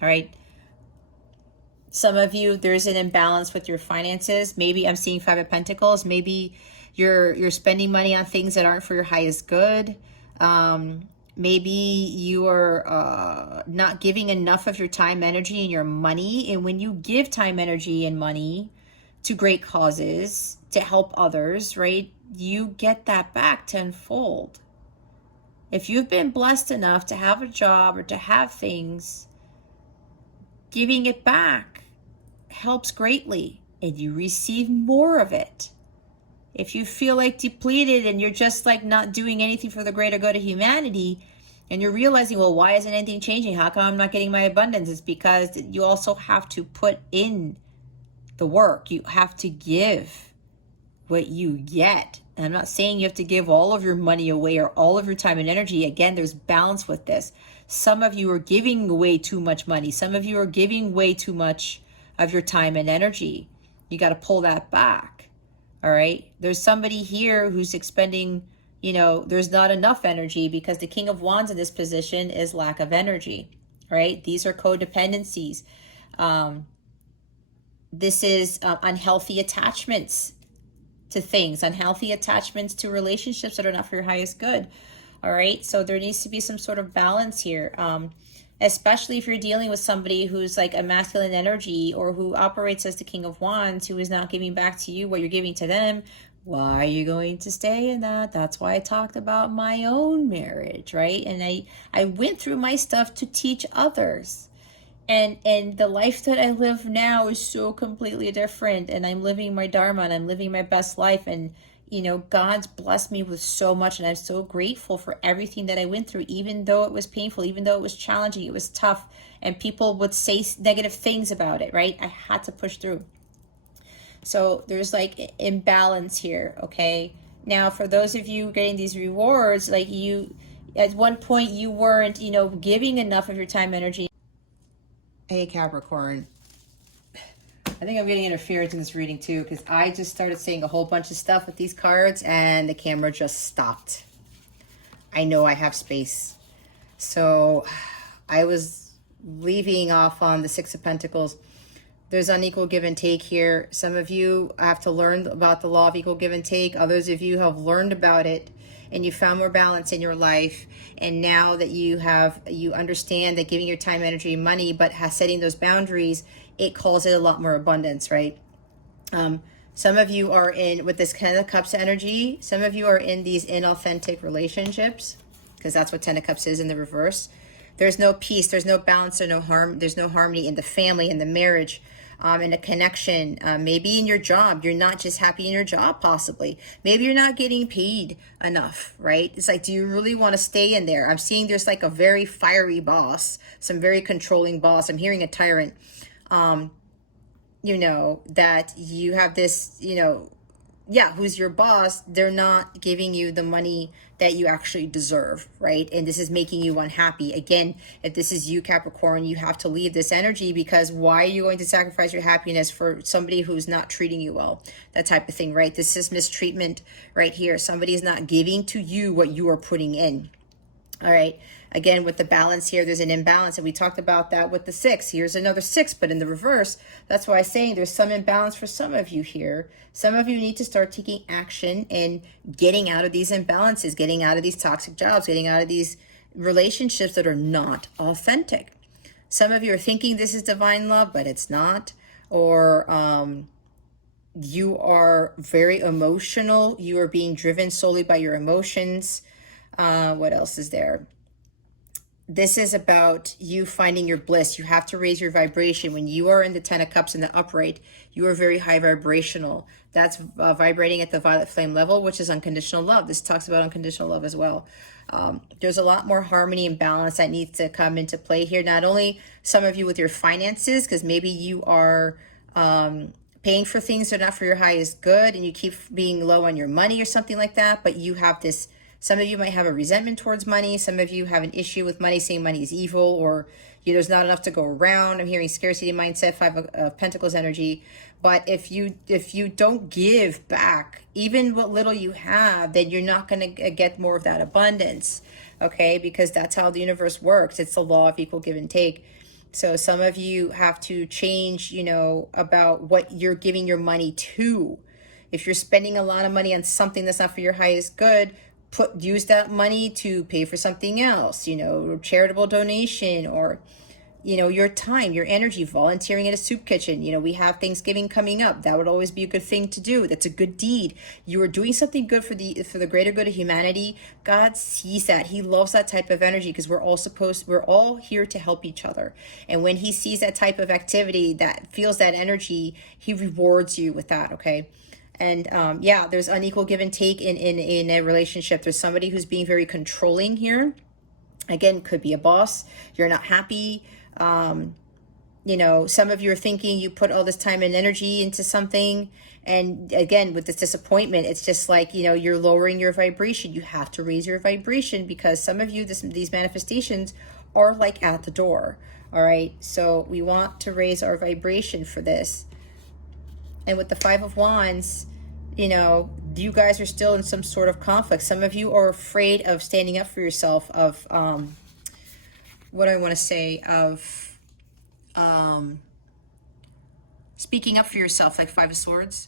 all right? Some of you, there's an imbalance with your finances. Maybe I'm seeing Five of Pentacles. Maybe you're spending money on things that aren't for your highest good. Maybe you are not giving enough of your time, energy, and your money. And when you give time, energy, and money to great causes, to help others, right, you get that back tenfold. If you've been blessed enough to have a job or to have things, giving it back helps greatly and you receive more of it. If you feel like depleted and you're just like not doing anything for the greater good of humanity, and you're realizing, well, why isn't anything changing? How come I'm not getting my abundance? It's because you also have to put in the work. You have to give what you get. And I'm not saying you have to give all of your money away or all of your time and energy. Again, there's balance with this. Some of you are giving away too much money. Some of you are giving way too much of your time and energy. You got to pull that back. All right. There's somebody here who's expending, you know, there's not enough energy because the King of Wands in this position is lack of energy. Right. These are codependencies. This is unhealthy attachments to things, unhealthy attachments to relationships that are not for your highest good. All right. So there needs to be some sort of balance here. Especially if you're dealing with somebody who's like a masculine energy or who operates as the King of Wands, who is not giving back to you what you're giving to them. Why are you going to stay in that? That's why I talked about my own marriage, right? And I went through my stuff to teach others. And the life that I live now is so completely different. And I'm living my dharma and I'm living my best life. And, you know, God's blessed me with so much. And I'm so grateful for everything that I went through, even though it was painful, even though it was challenging, it was tough. And people would say negative things about it, right? I had to push through. So there's like imbalance here, okay? Now, for those of you getting these rewards, like you, at one point you weren't, you know, giving enough of your time, energy. Hey, Capricorn. I think I'm getting interference in this reading too, because I just started saying a whole bunch of stuff with these cards and the camera just stopped. I know I have space. So I was leaving off on the Six of Pentacles. There's unequal give and take here. Some of you have to learn about the law of equal give and take. Others of you have learned about it and you found more balance in your life. And now that you understand that giving your time, energy, and money, but setting those boundaries, it calls it a lot more abundance, right? Some of you are in, with this Ten of Cups energy, some of you are in these inauthentic relationships, because that's what Ten of Cups is in the reverse. There's no peace, there's no balance, there's no harmony in the family, in the marriage, in a connection. Maybe in your job, you're not just happy in your job, possibly. Maybe you're not getting paid enough, right? It's like, do you really want to stay in there? I'm seeing there's like a very fiery boss, some very controlling boss. I'm hearing a tyrant. You know, that you have this, you know, yeah, who's your boss, they're not giving you the money that you actually deserve, right? And this is making you unhappy. Again, if this is you, Capricorn, you have to leave this energy, because why are you going to sacrifice your happiness for somebody who's not treating you well? That type of thing, right? This is mistreatment right here. Somebody is not giving to you what you are putting in. All right. Again, with the balance here, there's an imbalance, and we talked about that with the 6. Here's another 6, but in the reverse. That's why I'm saying there's some imbalance for some of you here. Some of you need to start taking action and getting out of these imbalances, getting out of these toxic jobs, getting out of these relationships that are not authentic. Some of you are thinking this is divine love, but it's not. Or you are very emotional. You are being driven solely by your emotions. What else is there? This is about you finding your bliss. You have to raise your vibration. When you are in the 10 of Cups in the upright, you are very high vibrational. That's vibrating at the violet flame level, which is unconditional love. This talks about unconditional love as well. There's a lot more harmony and balance that needs to come into play here. Not only some of you with your finances, because maybe you are paying for things that are not for your highest good and you keep being low on your money or something like that, but you have this. Some of you might have a resentment towards money. Some of you have an issue with money, saying money is evil, or there's not enough to go around. I'm hearing scarcity mindset, 5 of Pentacles energy. But if you don't give back even what little you have, then you're not going to get more of that abundance, okay? Because that's how the universe works. It's the law of equal give and take. So some of you have to change, about what you're giving your money to. If you're spending a lot of money on something that's not for your highest good, use that money to pay for something else, charitable donation, or, your time, your energy, volunteering at a soup kitchen. We have Thanksgiving coming up. That would always be a good thing to do. That's a good deed. You are doing something good for the greater good of humanity. God sees that. He loves that type of energy, because we're all here to help each other. And when he sees that type of activity, that feels that energy, he rewards you with that, okay? And yeah, there's unequal give and take in a relationship. There's somebody who's being very controlling here. Again, could be a boss. You're not happy. Some of you are thinking you put all this time and energy into something. And again, with this disappointment, it's just like, you're lowering your vibration. You have to raise your vibration, because some of you, these manifestations are like at the door. All right. So we want to raise our vibration for this. And with the 5 of Wands, you guys are still in some sort of conflict. Some of you are afraid of standing up for yourself, of, speaking up for yourself, like 5 of Swords.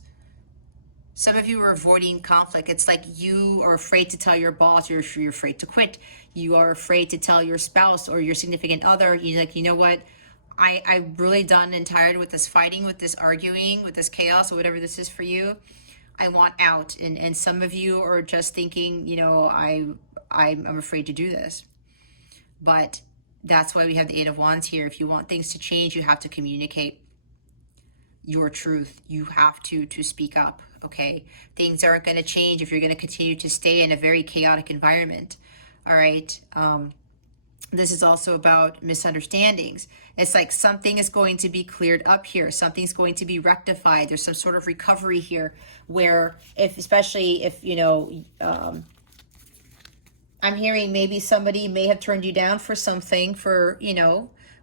Some of you are avoiding conflict. It's like you are afraid to tell your boss, you're afraid to quit. You are afraid to tell your spouse or your significant other. You're like, you know what? I'm really done and tired with this fighting, with this arguing, with this chaos, or whatever this is for you. I want out. And some of you are just thinking, I'm afraid to do this. But that's why we have the 8 of Wands here. If you want things to change, you have to communicate your truth. You have to speak up, okay? Things aren't going to change if you're going to continue to stay in a very chaotic environment, all right? This is also about misunderstandings. It's like something is going to be cleared up here. Something's going to be rectified. There's some sort of recovery here where especially if, I'm hearing maybe somebody may have turned you down for something, for,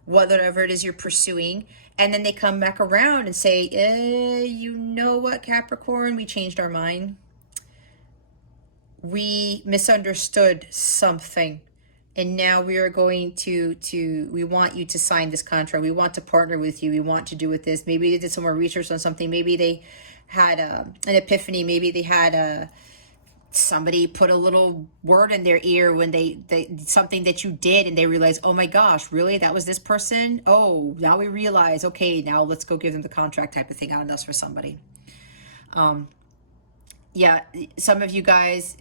whatever it is you're pursuing. And then they come back around and say, you know what, Capricorn, we changed our mind. We misunderstood something. And now we are going we want you to sign this contract. We want to partner with you. We want to do with this. Maybe they did some more research on something. Maybe they had an epiphany. Maybe they had somebody put a little word in their ear when they something that you did, and they realized, oh my gosh, really? That was this person? Oh, now we realize, okay, now let's go give them the contract, type of thing. I don't know, that's for somebody. Yeah, some of you guys,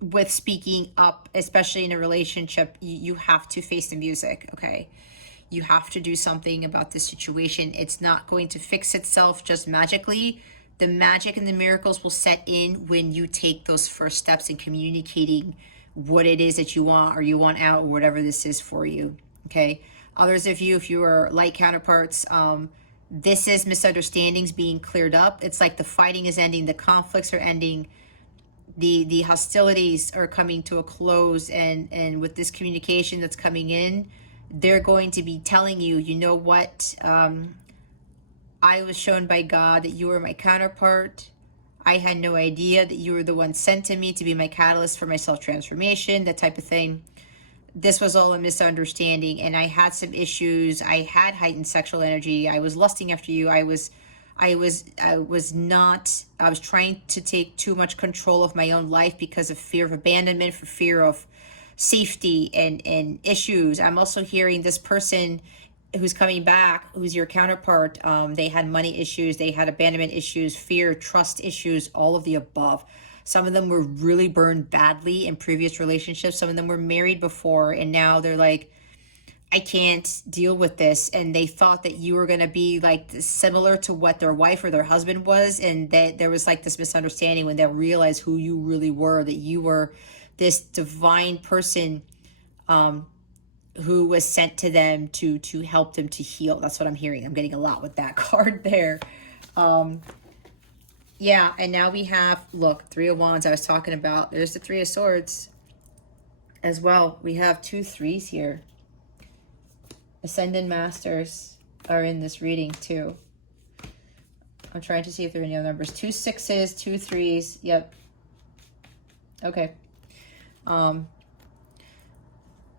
with speaking up, especially in a relationship, you have to face the music, okay? You have to do something about this situation. It's not going to fix itself just magically. The magic and the miracles will set in when you take those first steps in communicating what it is that you want, or you want out, or whatever this is for you, okay? Others of you, if you are light counterparts, this is misunderstandings being cleared up. It's like the fighting is ending, the conflicts are ending, the hostilities are coming to a close, and with this communication that's coming in, they're going to be telling you, you know what, I was shown by God that you are my counterpart. I had no idea that you were the one sent to me to be my catalyst for my self-transformation, that type of thing. This was all a misunderstanding, and I had some issues. I had heightened sexual energy. I was lusting after you. I was trying to take too much control of my own life because of fear of abandonment, for fear of safety and issues. I'm also hearing this person who's coming back, who's your counterpart. They had money issues, they had abandonment issues, fear, trust issues, all of the above. Some of them were really burned badly in previous relationships. Some of them were married before, and now they're like, I can't deal with this. And they thought that you were going to be like similar to what their wife or their husband was. And that there was like this misunderstanding when they realized who you really were, that you were this divine person who was sent to them to help them to heal. That's what I'm hearing. I'm getting a lot with that card there. Yeah, and now we have, look, Three of Wands I was talking about. There's the Three of Swords as well. We have 2 3s here. Ascendant Masters are in this reading too. I'm trying to see if there are any other numbers. 2 6s, 2 3s. Yep. Okay.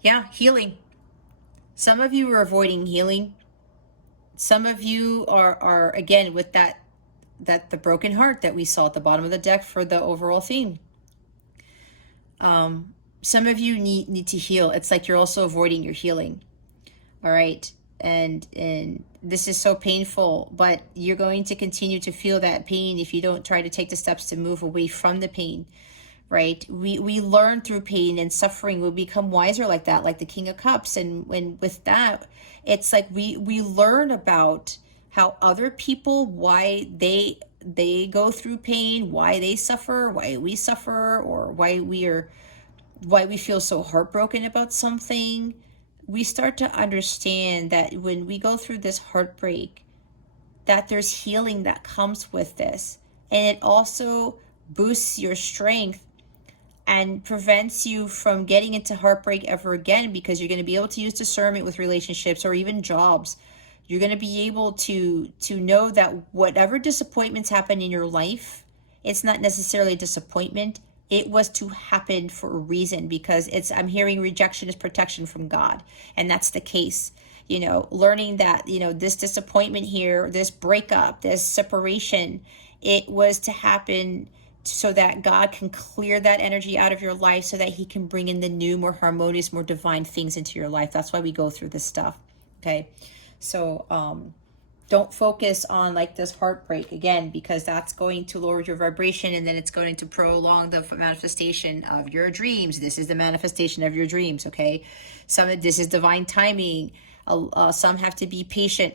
Yeah, healing. Some of you are avoiding healing. Some of you are again, with that the broken heart that we saw at the bottom of the deck for the overall theme. Some of you need to heal. It's like you're also avoiding your healing. All right. And this is so painful, but you're going to continue to feel that pain if you don't try to take the steps to move away from the pain, right? We learn through pain and suffering. We become wiser like that, like the King of Cups. And when with that, it's like we learn about how other people, why they go through pain, why they suffer, why we suffer, or why we feel so heartbroken about something. We start to understand that when we go through this heartbreak, that there's healing that comes with this. And it also boosts your strength and prevents you from getting into heartbreak ever again, because you're going to be able to use discernment with relationships or even jobs. You're going to be able to know that whatever disappointments happen in your life, it's not necessarily a disappointment. It was to happen for a reason, because I'm hearing rejection is protection from God. And that's the case. You know, learning that, you know, this disappointment here, this breakup, this separation, it was to happen so that God can clear that energy out of your life, so that he can bring in the new, more harmonious, more divine things into your life. That's why we go through this stuff. Okay. So, don't focus on like this heartbreak again, because that's going to lower your vibration, and then it's going to prolong the manifestation of your dreams. This is the manifestation of your dreams. Okay. This is divine timing. Some have to be patient.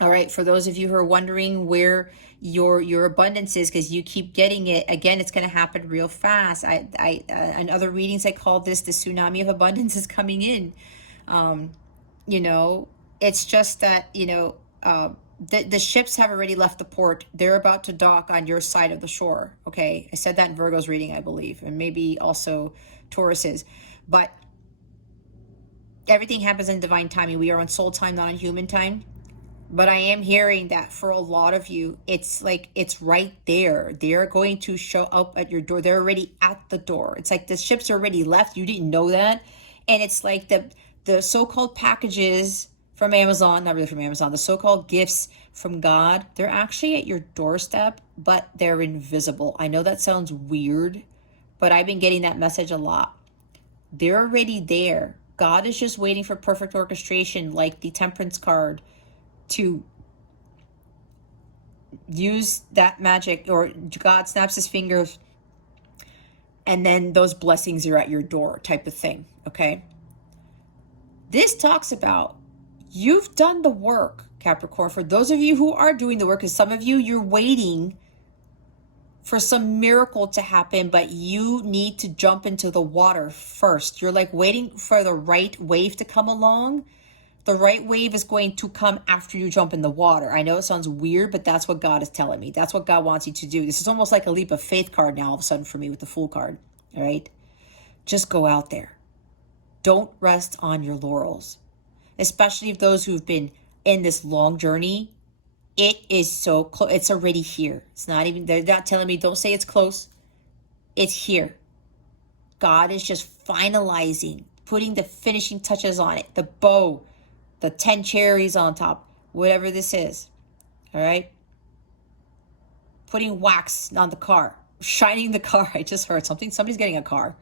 All right. For those of you who are wondering where your abundance is, because you keep getting it again, it's going to happen real fast. In other readings, I called this the tsunami of abundance is coming in. You know, it's just that, you know, the ships have already left the port. They're about to dock on your side of the shore. Okay. I said that in Virgo's reading, I believe, and maybe also Taurus's, but everything happens in divine timing. We are on soul time, not on human time. But I am hearing that for a lot of you, it's like, it's right there. They're going to show up at your door. They're already at the door. It's like the ships are already left. You didn't know that. And it's like the so-called packages from Amazon, not really from Amazon, the so-called gifts from God, they're actually at your doorstep, but they're invisible. I know that sounds weird, but I've been getting that message a lot. They're already there. God is just waiting for perfect orchestration, like the Temperance card, to use that magic, or God snaps his fingers and then those blessings are at your door type of thing. Okay. This talks about you've done the work, Capricorn. For those of you who are doing the work, because some of you, you're waiting for some miracle to happen, but you need to jump into the water first. You're like waiting for the right wave to come along. The right wave is going to come after you jump in the water. I know it sounds weird, but that's what God is telling me. That's what God wants you to do. This is almost like a leap of faith card now all of a sudden for me with the Fool card. All right? Just go out there. Don't rest on your laurels. Especially if those who've been in this long journey, It is so close. It's already here. It's not even, they're not telling me, don't say it's close. It's here. God is just finalizing, putting the finishing touches on it, the bow, the 10 cherries on top, whatever this is. All right. Putting wax on the car, shining the car. I just heard something. Somebody's getting a car.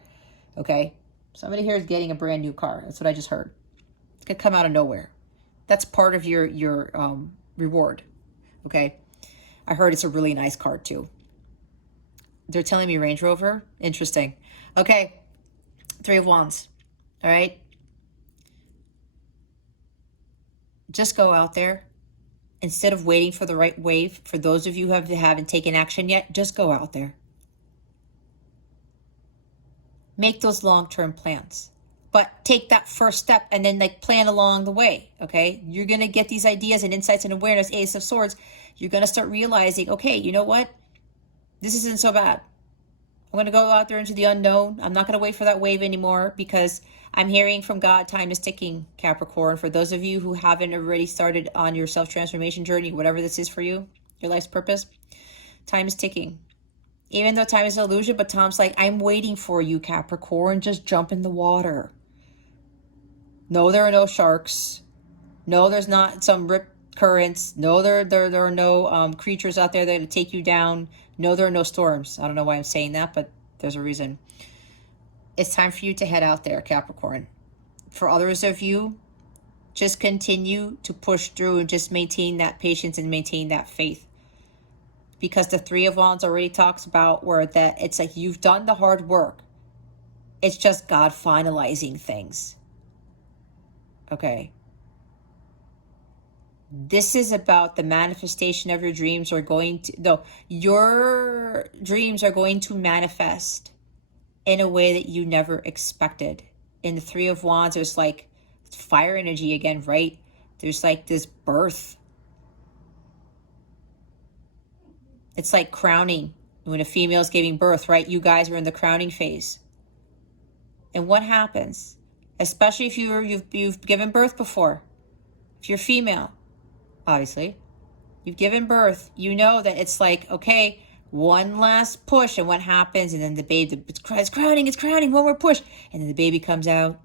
Okay. Somebody here is getting a brand new car. That's what I just heard. It's going to come out of nowhere. That's part of your reward. Okay. I heard it's a really nice car too. They're telling me Range Rover. Interesting. Okay. 3 of Wands. All right. Just go out there. Instead of waiting for the right wave, for those of you who haven't taken action yet, just go out there. Make those long-term plans. But take that first step and then like plan along the way, okay? You're going to get these ideas and insights and awareness, Ace of Swords. You're going to start realizing, okay, you know what? This isn't so bad. I'm going to go out there into the unknown. I'm not going to wait for that wave anymore because I'm hearing from God, time is ticking, Capricorn. For those of you who haven't already started on your self-transformation journey, whatever this is for you, your life's purpose, time is ticking. Even though time is an illusion, but Tom's like, I'm waiting for you, Capricorn. Just jump in the water. No, there are no sharks. No, there's not some rip currents. No, there are no creatures out there that will take you down. No, there are no storms. I don't know why I'm saying that, but there's a reason. It's time for you to head out there, Capricorn. For others of you, just continue to push through and just maintain that patience and maintain that faith. Because the 3 of Wands already talks about where that it's like you've done the hard work. It's just God finalizing things. Okay. This is about the manifestation of your dreams are going to, no, your dreams are going to manifest in a way that you never expected. In the 3 of Wands, there's like fire energy again, right? There's like this birth. It's like crowning when a female is giving birth, right? You guys are in the crowning phase. And what happens? Especially if you've given birth before. If you're female, obviously, you've given birth, you know that it's like, okay, one last push, and what happens? And then the baby, it's crowning, one more push, and then the baby comes out.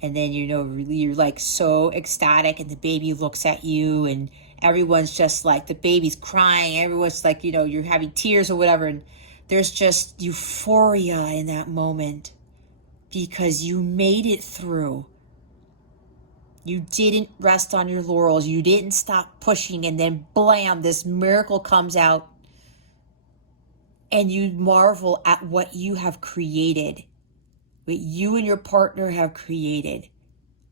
And then, you know, you're like so ecstatic, and the baby looks at you, and everyone's just like, the baby's crying, everyone's like, you know, you're having tears or whatever, and there's just euphoria in that moment because you made it through. You didn't rest on your laurels. You didn't stop pushing, and then blam, this miracle comes out, and you marvel at what you have created, what you and your partner have created,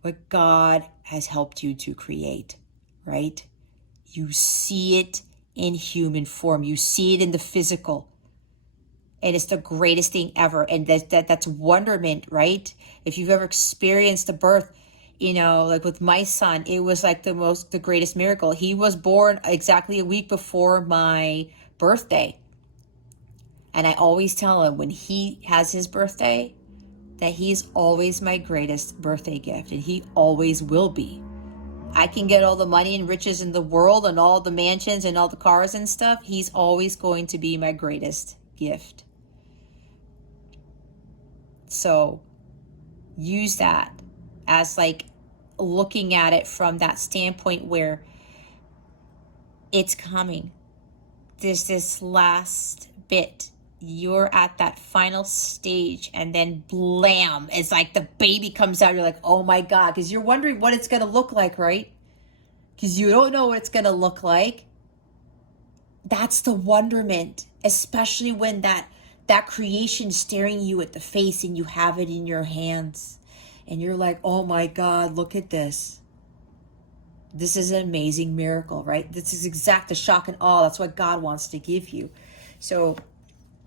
what God has helped you to create, right? You see it in human form. You see it in the physical. And it's the greatest thing ever. And that's wonderment, right? If you've ever experienced a birth, you know, like with my son, it was like the greatest miracle. He was born exactly a week before my birthday. And I always tell him when he has his birthday that he's always my greatest birthday gift, and he always will be. I can get all the money and riches in the world and all the mansions and all the cars and stuff. He's always going to be my greatest gift. So use that as like looking at it from that standpoint where it's coming. There's this last bit. You're at that final stage, and then blam, it's like the baby comes out. You're like, oh my God, because you're wondering what it's going to look like, right? Because you don't know what it's going to look like. That's the wonderment, especially when that creation staring you at the face and you have it in your hands. And you're like, oh my God, look at this. This is an amazing miracle, right? This is exact the shock and awe. That's what God wants to give you. So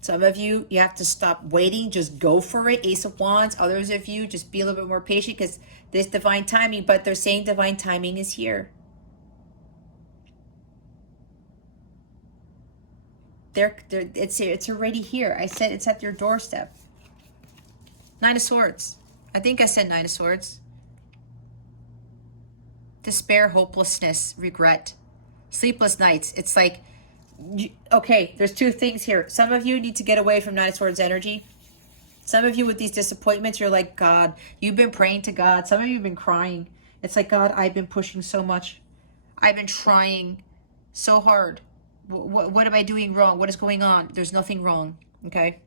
some of you, you have to stop waiting. Just go for it. Ace of Wands. Others of you, just be a little bit more patient because there's divine timing. But they're saying divine timing is here. It's already here. I said it's at your doorstep. 9 of Swords. I think I said 9 of Swords. Despair, hopelessness, regret. Sleepless nights. It's like, okay, there's two things here. Some of you need to get away from Nine of Swords energy. Some of you with these disappointments, you're like, God, you've been praying to God. Some of you have been crying. It's like, God, I've been pushing so much. I've been trying so hard. What am I doing wrong? What is going on? There's nothing wrong, okay?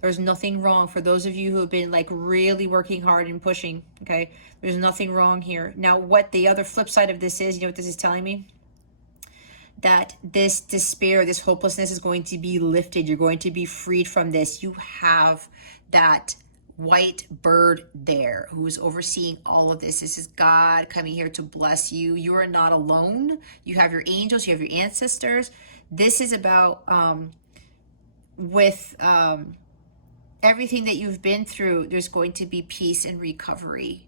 There's nothing wrong for those of you who have been like really working hard and pushing, okay? There's nothing wrong here. Now, what the other flip side of this is, you know what this is telling me? That this despair, this hopelessness is going to be lifted. You're going to be freed from this. You have that white bird there who is overseeing all of this. This is God coming here to bless you. You are not alone. You have your angels, you have your ancestors. This is about everything that you've been through, there's going to be peace and recovery.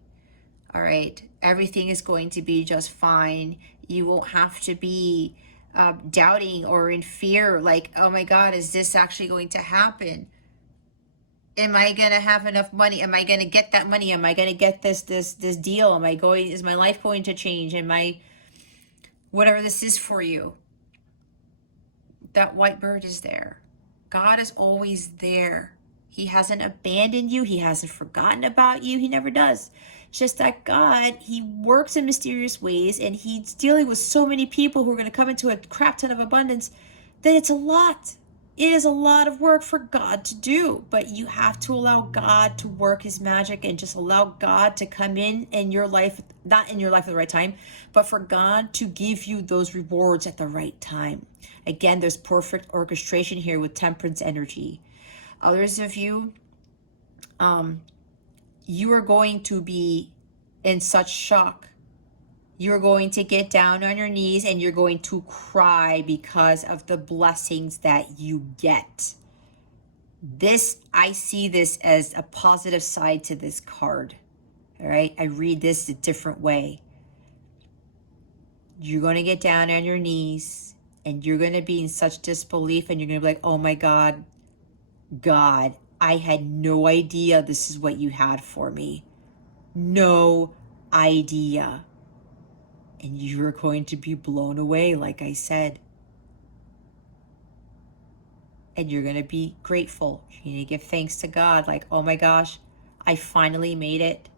All right. Everything is going to be just fine. You won't have to be doubting or in fear, like, oh my God, is this actually going to happen? Am I going to have enough money? Am I going to get that money? Am I going to get this deal? Is my life going to change? Whatever this is for you, that white bird is there. God is always there. He hasn't abandoned you. He hasn't forgotten about you. He never does. It's just that God, he works in mysterious ways, and he's dealing with so many people who are going to come into a crap ton of abundance that it's a lot. It is a lot of work for God to do, but you have to allow God to work his magic and just allow God to come in your life, not in your life at the right time, but for God to give you those rewards at the right time. Again, there's perfect orchestration here with temperance energy. Others of you, you are going to be in such shock. You're going to get down on your knees and you're going to cry because of the blessings that you get. I see this as a positive side to this card. All right. I read this a different way. You're going to get down on your knees and you're going to be in such disbelief and you're going to be like, oh my God, God, I had no idea this is what you had for me. No idea. And you're going to be blown away, like I said. And you're going to be grateful. You're going to give thanks to God, like, oh my gosh, I finally made it.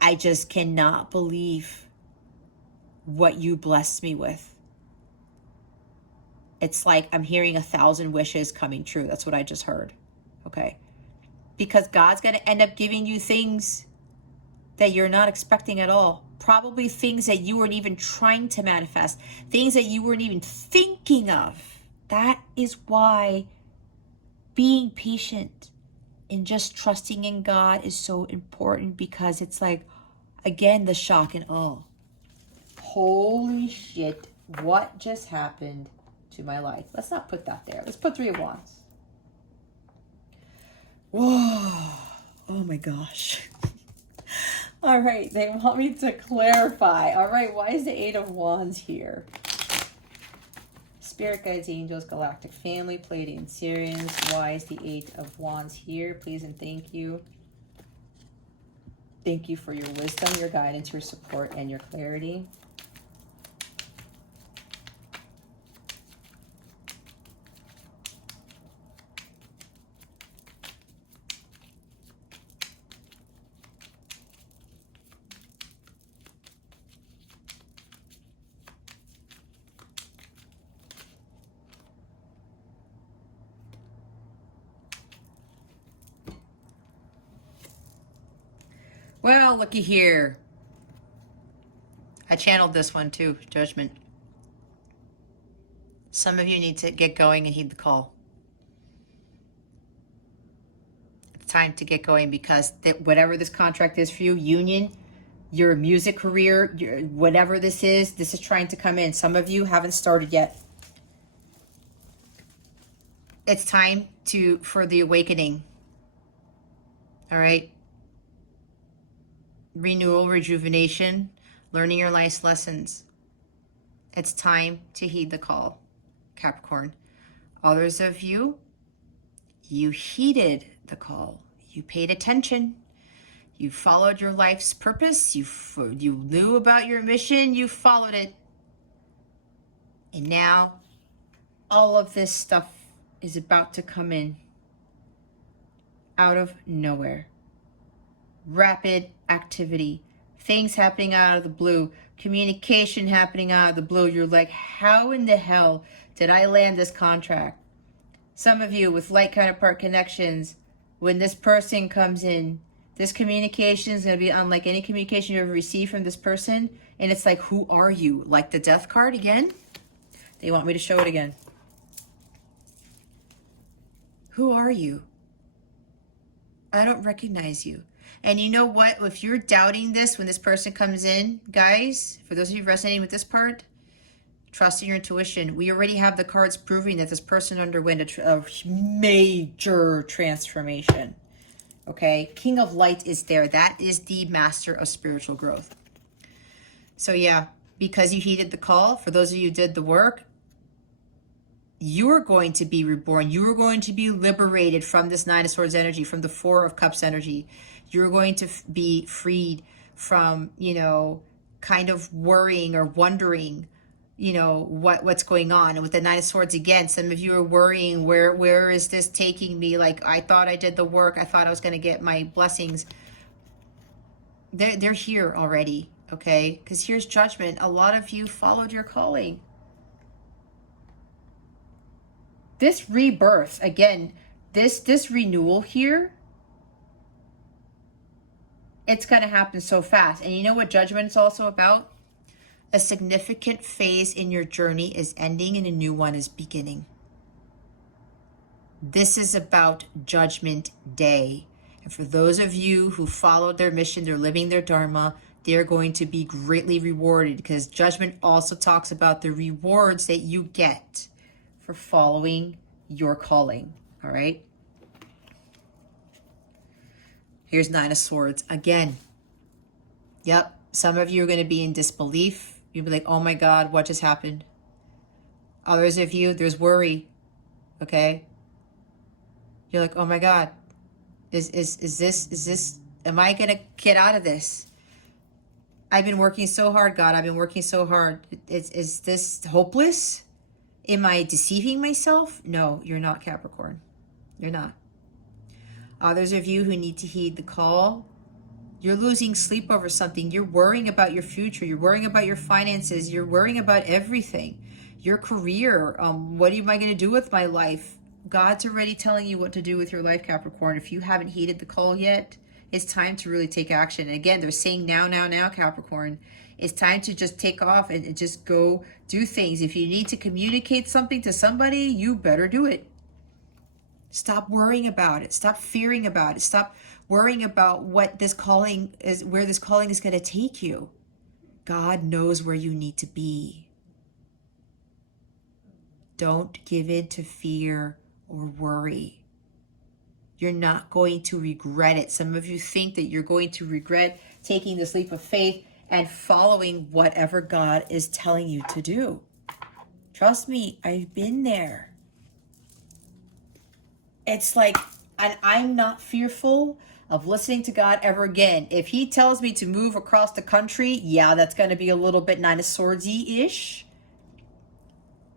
I just cannot believe what you blessed me with. It's like I'm hearing 1,000 wishes coming true. That's what I just heard. Okay. Because God's going to end up giving you things that you're not expecting at all. Probably things that you weren't even trying to manifest. Things that you weren't even thinking of. That is why being patient and just trusting in God is so important, because it's like, again, the shock and awe. Holy shit, what just happened to my life? Let's not put that there. Let's put Three of Wands. Whoa. Oh my gosh. All right, they want me to clarify. All right, why is the Eight of Wands here? Spirit guides, angels, galactic family, Pleiadian Sirians. Why is the Eight of Wands here? Please and thank you. Thank you for your wisdom, your guidance, your support, and your clarity. Well, looky here. I channeled this one too, Judgment. Some of you need to get going and heed the call. It's time to get going, because whatever this contract is for you, union, your music career, whatever this is trying to come in. Some of you haven't started yet. It's time for the awakening. All right. Renewal, rejuvenation, learning your life's lessons. It's time to heed the call, Capricorn. Others of you, you heeded the call. You paid attention. You followed your life's purpose. You knew about your mission. You followed it. And now all of this stuff is about to come in out of nowhere. Rapid activity, things happening out of the blue, communication happening out of the blue. You're like, how in the hell did I land this contract? Some of you with light counterpart connections, when this person comes in, this communication is going to be unlike any communication you ever received from this person. And it's like, who are you? Like the death card again? They want me to show it again. Who are you? I don't recognize you. And you know what? If you're doubting this when this person comes in, guys, for those of you resonating with this part, trust in your intuition. We already have the cards proving that this person underwent a major transformation. Okay? King of Light is there. That is the master of spiritual growth. So yeah, because you heeded the call, for those of you who did the work, you're going to be reborn. You are going to be liberated from this Nine of Swords energy, from the Four of Cups energy. You're going to be freed from, you know, kind of worrying or wondering, you know, what's going on. And with the Nine of Swords again, some of you are worrying, where is this taking me? Like, I thought I did the work. I thought I was going to get my blessings. They're here already, okay? Because here's judgment. A lot of you followed your calling. This rebirth, again, this renewal here, it's going to happen so fast. And you know what judgment is also about? A significant phase in your journey is ending and a new one is beginning. This is about Judgment Day. And for those of you who followed their mission, they're living their dharma, they're going to be greatly rewarded, because judgment also talks about the rewards that you get for following your calling. All right. Here's Nine of Swords again. Yep. Some of you are going to be in disbelief. You'll be like, oh my God, what just happened? Others of you, there's worry. Okay. You're like, oh my God, is this, am I going to get out of this? I've been working so hard, God. I've been working so hard. Is this hopeless? Am I deceiving myself? No, you're not, Capricorn. You're not. Others of you who need to heed the call, you're losing sleep over something. You're worrying about your future. You're worrying about your finances. You're worrying about everything. Your career. What am I going to do with my life? God's already telling you what to do with your life, Capricorn. If you haven't heeded the call yet, it's time to really take action. And again, they're saying now, Capricorn. It's time to just take off and just go do things. If you need to communicate something to somebody, you better do it. Stop worrying about it. Stop fearing about it. Stop worrying about what this calling is, where this calling is going to take you. God knows where you need to be. Don't give in to fear or worry. You're not going to regret it. Some of you think that you're going to regret taking this leap of faith and following whatever God is telling you to do. Trust me, I've been there. It's like, and I'm not fearful of listening to God ever again. If he tells me to move across the country, yeah, that's going to be a little bit Nine of Swords-y-ish.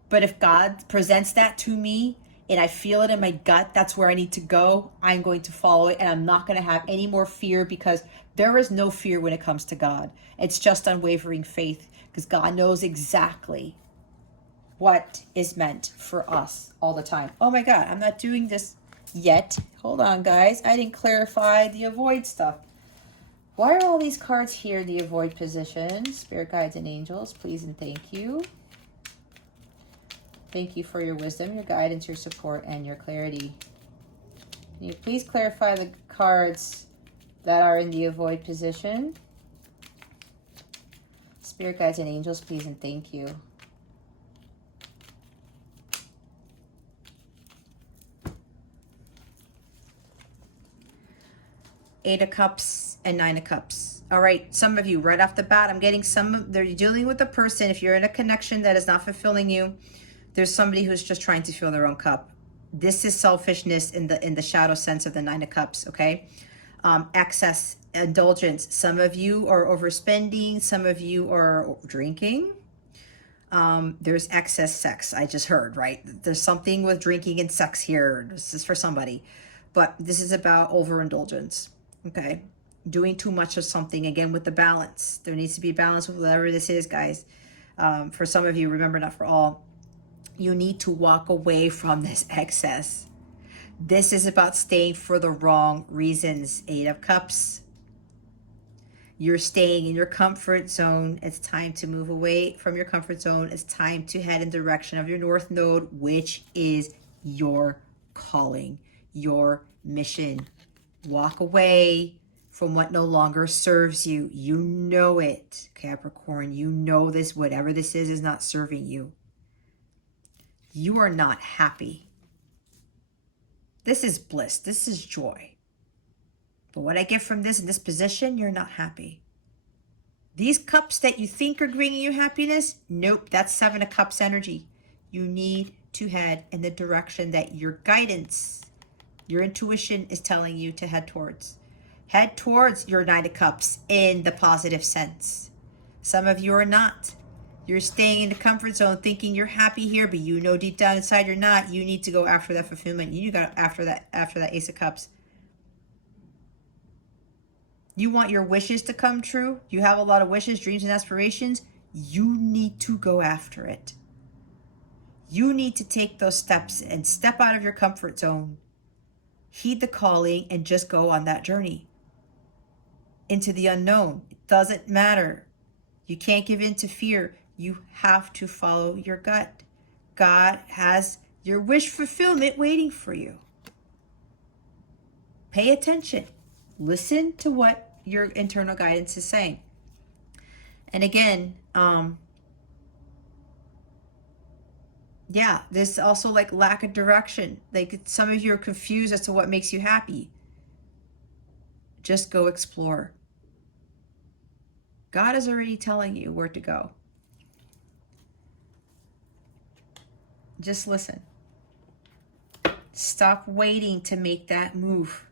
But if God presents that to me and I feel it in my gut, that's where I need to go, I'm going to follow it, and I'm not going to have any more fear, because there is no fear when it comes to God. It's just unwavering faith, because God knows exactly what is meant for us all the time. Oh my God, I'm not doing this yet. Hold on, guys. I didn't clarify the avoid stuff. Why are all these cards here, the avoid position? Spirit guides and angels, please and thank you. Thank you for your wisdom, your guidance, your support, and your clarity. Can you please clarify the cards that are in the avoid position? Spirit guides and angels, please and thank you. Eight of Cups and Nine of Cups. All right, some of you, right off the bat, I'm getting they're dealing with a person. If you're in a connection that is not fulfilling you, there's somebody who's just trying to fill their own cup. This is selfishness in the shadow sense of the Nine of Cups, okay? Excess, indulgence. Some of you are overspending. Some of you are drinking. There's excess sex. I just heard, right? There's something with drinking and sex here. This is for somebody. But this is about overindulgence, okay? Doing too much of something, again, with the balance. There needs to be balance with whatever this is, guys. For some of you, remember, not for all. You need to walk away from this excess. This is about staying for the wrong reasons. 8 of Cups. You're staying in your comfort zone. It's time to move away from your comfort zone. It's time to head in the direction of your North Node, which is your calling, your mission. Walk away from what no longer serves you. You know it, Capricorn. You know this. Whatever this is not serving you. You are not happy. This is bliss. This is joy. But what I get from this in this position, you're not happy. These cups that you think are bringing you happiness, nope, that's 7 of Cups energy. You need to head in the direction that your guidance, your intuition is telling you to head towards. Head towards your 9 of Cups in the positive sense. Some of you are not. You're staying in the comfort zone thinking you're happy here, but you know deep down inside you're not. You need to go after that fulfillment. You need to go after that Ace of Cups. You want your wishes to come true. You have a lot of wishes, dreams, and aspirations. You need to go after it. You need to take those steps and step out of your comfort zone. Heed the calling and just go on that journey into the unknown. It doesn't matter. You can't give in to fear. You have to follow your gut. God has your wish fulfillment waiting for you. Pay attention. Listen to what your internal guidance is saying. And again, yeah, there's also like lack of direction. Like some of you are confused as to what makes you happy. Just go explore. God is already telling you where to go. Just listen. Stop waiting to make that move.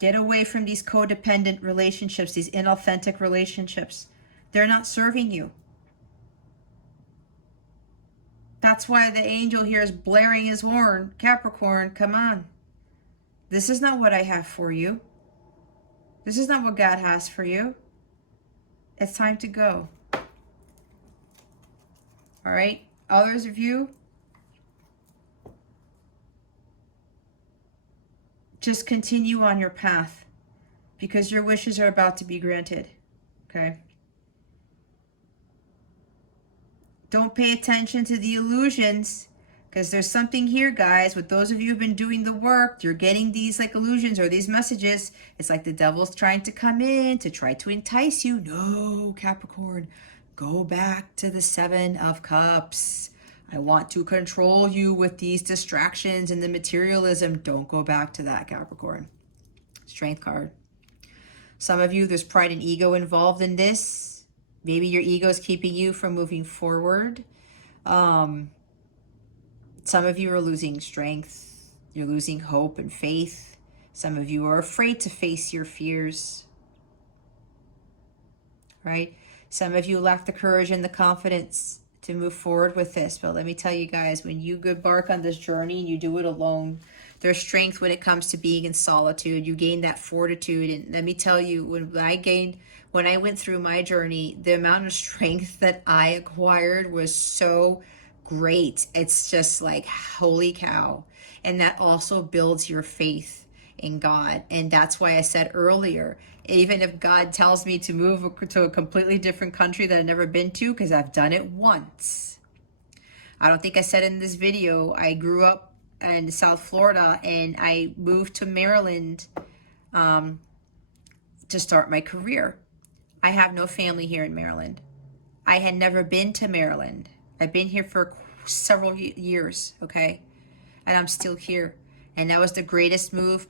Get away from these codependent relationships, these inauthentic relationships. They're not serving you. That's why the angel here is blaring his horn. Capricorn, come on. This is not what I have for you. This is not what God has for you. It's time to go. All right? Others of you, just continue on your path because your wishes are about to be granted, okay? Don't pay attention to the illusions because there's something here, guys. With those of you who've been doing the work, you're getting these like illusions or these messages. It's like the devil's trying to come in to try to entice you. No, Capricorn, go back to the 7 of Cups. I want to control you with these distractions and the materialism. Don't go back to that, Capricorn. Strength card. Some of you, there's pride and ego involved in this. Maybe your ego is keeping you from moving forward. Some of you are losing strength. You're losing hope and faith. Some of you are afraid to face your fears. Right? Some of you lack the courage and the confidence to move forward with this. But let me tell you guys, when you embark on this journey and you do it alone, there's strength when it comes to being in solitude. You gain that fortitude. And let me tell you, when I went through my journey, the amount of strength that I acquired was so great. It's just like, holy cow. And that also builds your faith in God. And that's why I said earlier, even if God tells me to move to a completely different country that I've never been to, because I've done it once. I don't think I said in this video, I grew up in South Florida and I moved to Maryland to start my career. I have no family here in Maryland. I had never been to Maryland. I've been here for several years, okay? And I'm still here. And that was the greatest move,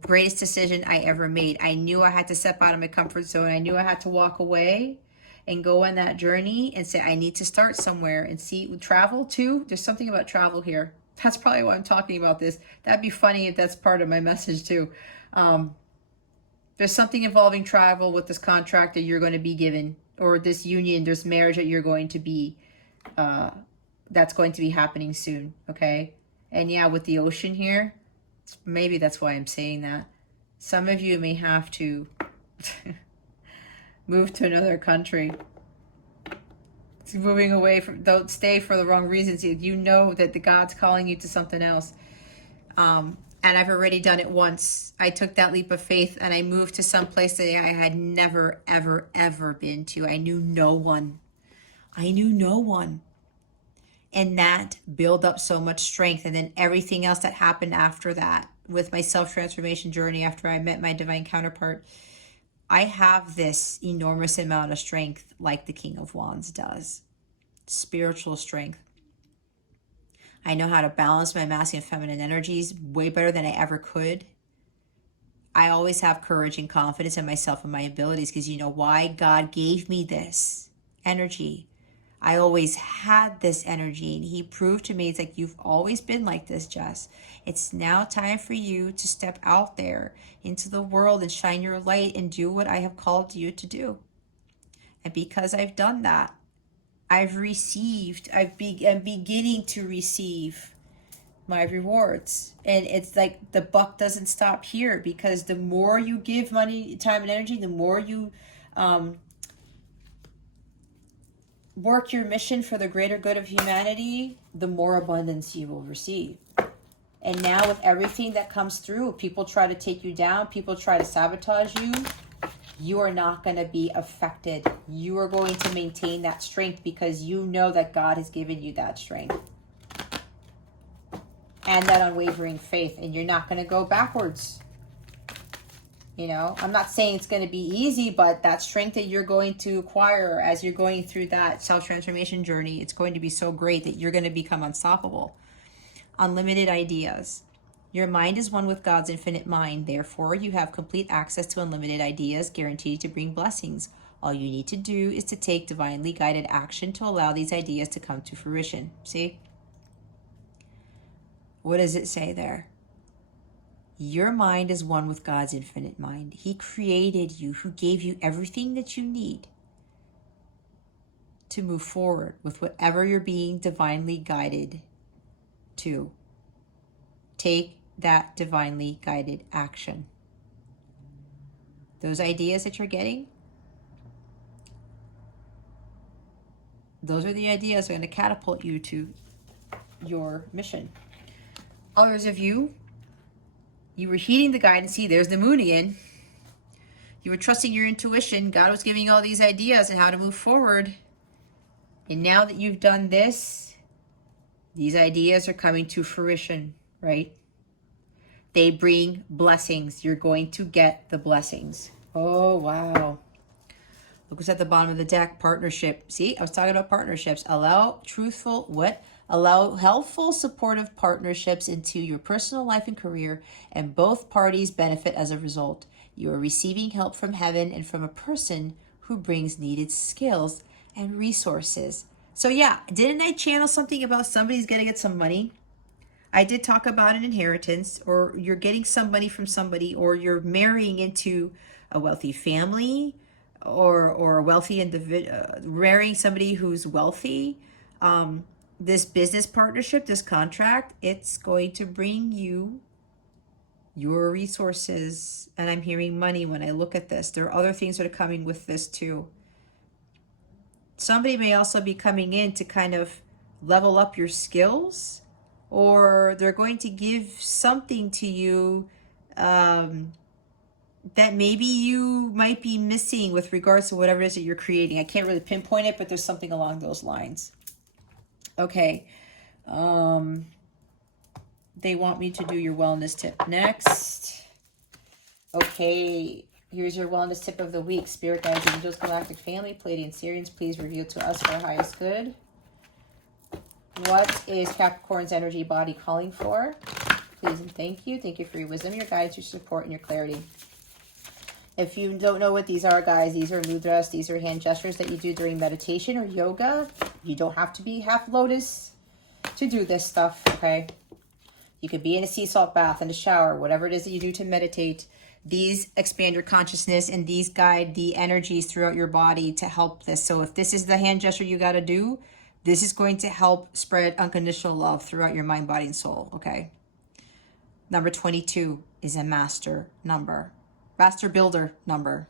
greatest decision I ever made. I knew I had to step out of my comfort zone. I knew I had to walk away and go on that journey and say, I need to start somewhere and see, travel too. There's something about travel here. That's probably why I'm talking about this. That'd be funny if that's part of my message too. There's something involving travel with this contract that you're going to be given or this union, this marriage that you're going to be, that's going to be happening soon, okay? And yeah, with the ocean here, maybe that's why I'm saying that. Some of you may have to move to another country. It's moving away from, don't stay for the wrong reasons. You know that the God's calling you to something else. And I've already done it once. I took that leap of faith and I moved to some place that I had never, ever, ever been to. I knew no one. I knew no one. And that built up so much strength. And then everything else that happened after that with my self-transformation journey, after I met my divine counterpart, I have this enormous amount of strength like the King of Wands does. Spiritual strength. I know how to balance my masculine and feminine energies way better than I ever could. I always have courage and confidence in myself and my abilities because you know why? God gave me this energy. I always had this energy and he proved to me, it's like, you've always been like this, Jess. It's now time for you to step out there into the world and shine your light and do what I have called you to do. And because I've done that, I've received, I'm beginning to receive my rewards. And it's like the buck doesn't stop here, because the more you give money, time, and energy, the more you work your mission for the greater good of humanity, the more abundance you will receive. And now with everything that comes through, people try to take you down, people try to sabotage you, you are not going to be affected. You are going to maintain that strength because you know that God has given you that strength and that unwavering faith, and you're not going to go backwards. You know, I'm not saying it's going to be easy, but that strength that you're going to acquire as you're going through that self-transformation journey, it's going to be so great that you're going to become unstoppable. Unlimited ideas. Your mind is one with God's infinite mind. Therefore, you have complete access to unlimited ideas guaranteed to bring blessings. All you need to do is to take divinely guided action to allow these ideas to come to fruition. See? What does it say there? Your mind is one with God's infinite mind. He created you, who gave you everything that you need to move forward with whatever you're being divinely guided to. Take that divinely guided action. Those ideas that you're getting, those are the ideas that are going to catapult you to your mission. Others of you, you were heeding the guidance. See, there's the moon again. You were trusting your intuition. God was giving you all these ideas on how to move forward. And now that you've done this, these ideas are coming to fruition, right? They bring blessings. You're going to get the blessings. Oh, wow. Look what's at the bottom of the deck. Partnership. See, I was talking about partnerships. Allow helpful, supportive partnerships into your personal life and career, and both parties benefit as a result. You are receiving help from heaven and from a person who brings needed skills and resources. So yeah, didn't I channel something about somebody's going to get some money? I did talk about an inheritance, or you're getting some money from somebody, or you're marrying into a wealthy family, or a wealthy individual, marrying somebody who's wealthy. This business partnership, this contract, it's going to bring you your resources. And I'm hearing money when I look at this. There are other things that are coming with this too. Somebody may also be coming in to kind of level up your skills, or they're going to give something to you that maybe you might be missing with regards to whatever it is that you're creating. I can't really pinpoint it, but there's something along those lines. Okay. They want me to do your wellness tip next. Okay. Here's your wellness tip of the week. Spirit guides, angels, galactic family, Pleiadian Sirians, please reveal to us for our highest good. What is Capricorn's energy body calling for? Please and thank you. Thank you for your wisdom, your guidance, your support, and your clarity. If you don't know what these are, guys, these are mudras. These are hand gestures that you do during meditation or yoga. You don't have to be half lotus to do this stuff, okay? You could be in a sea salt bath, in a shower, whatever it is that you do to meditate. These expand your consciousness and these guide the energies throughout your body to help this. So if this is the hand gesture you got to do, this is going to help spread unconditional love throughout your mind, body, and soul, okay? Number 22 is a master number, master builder number.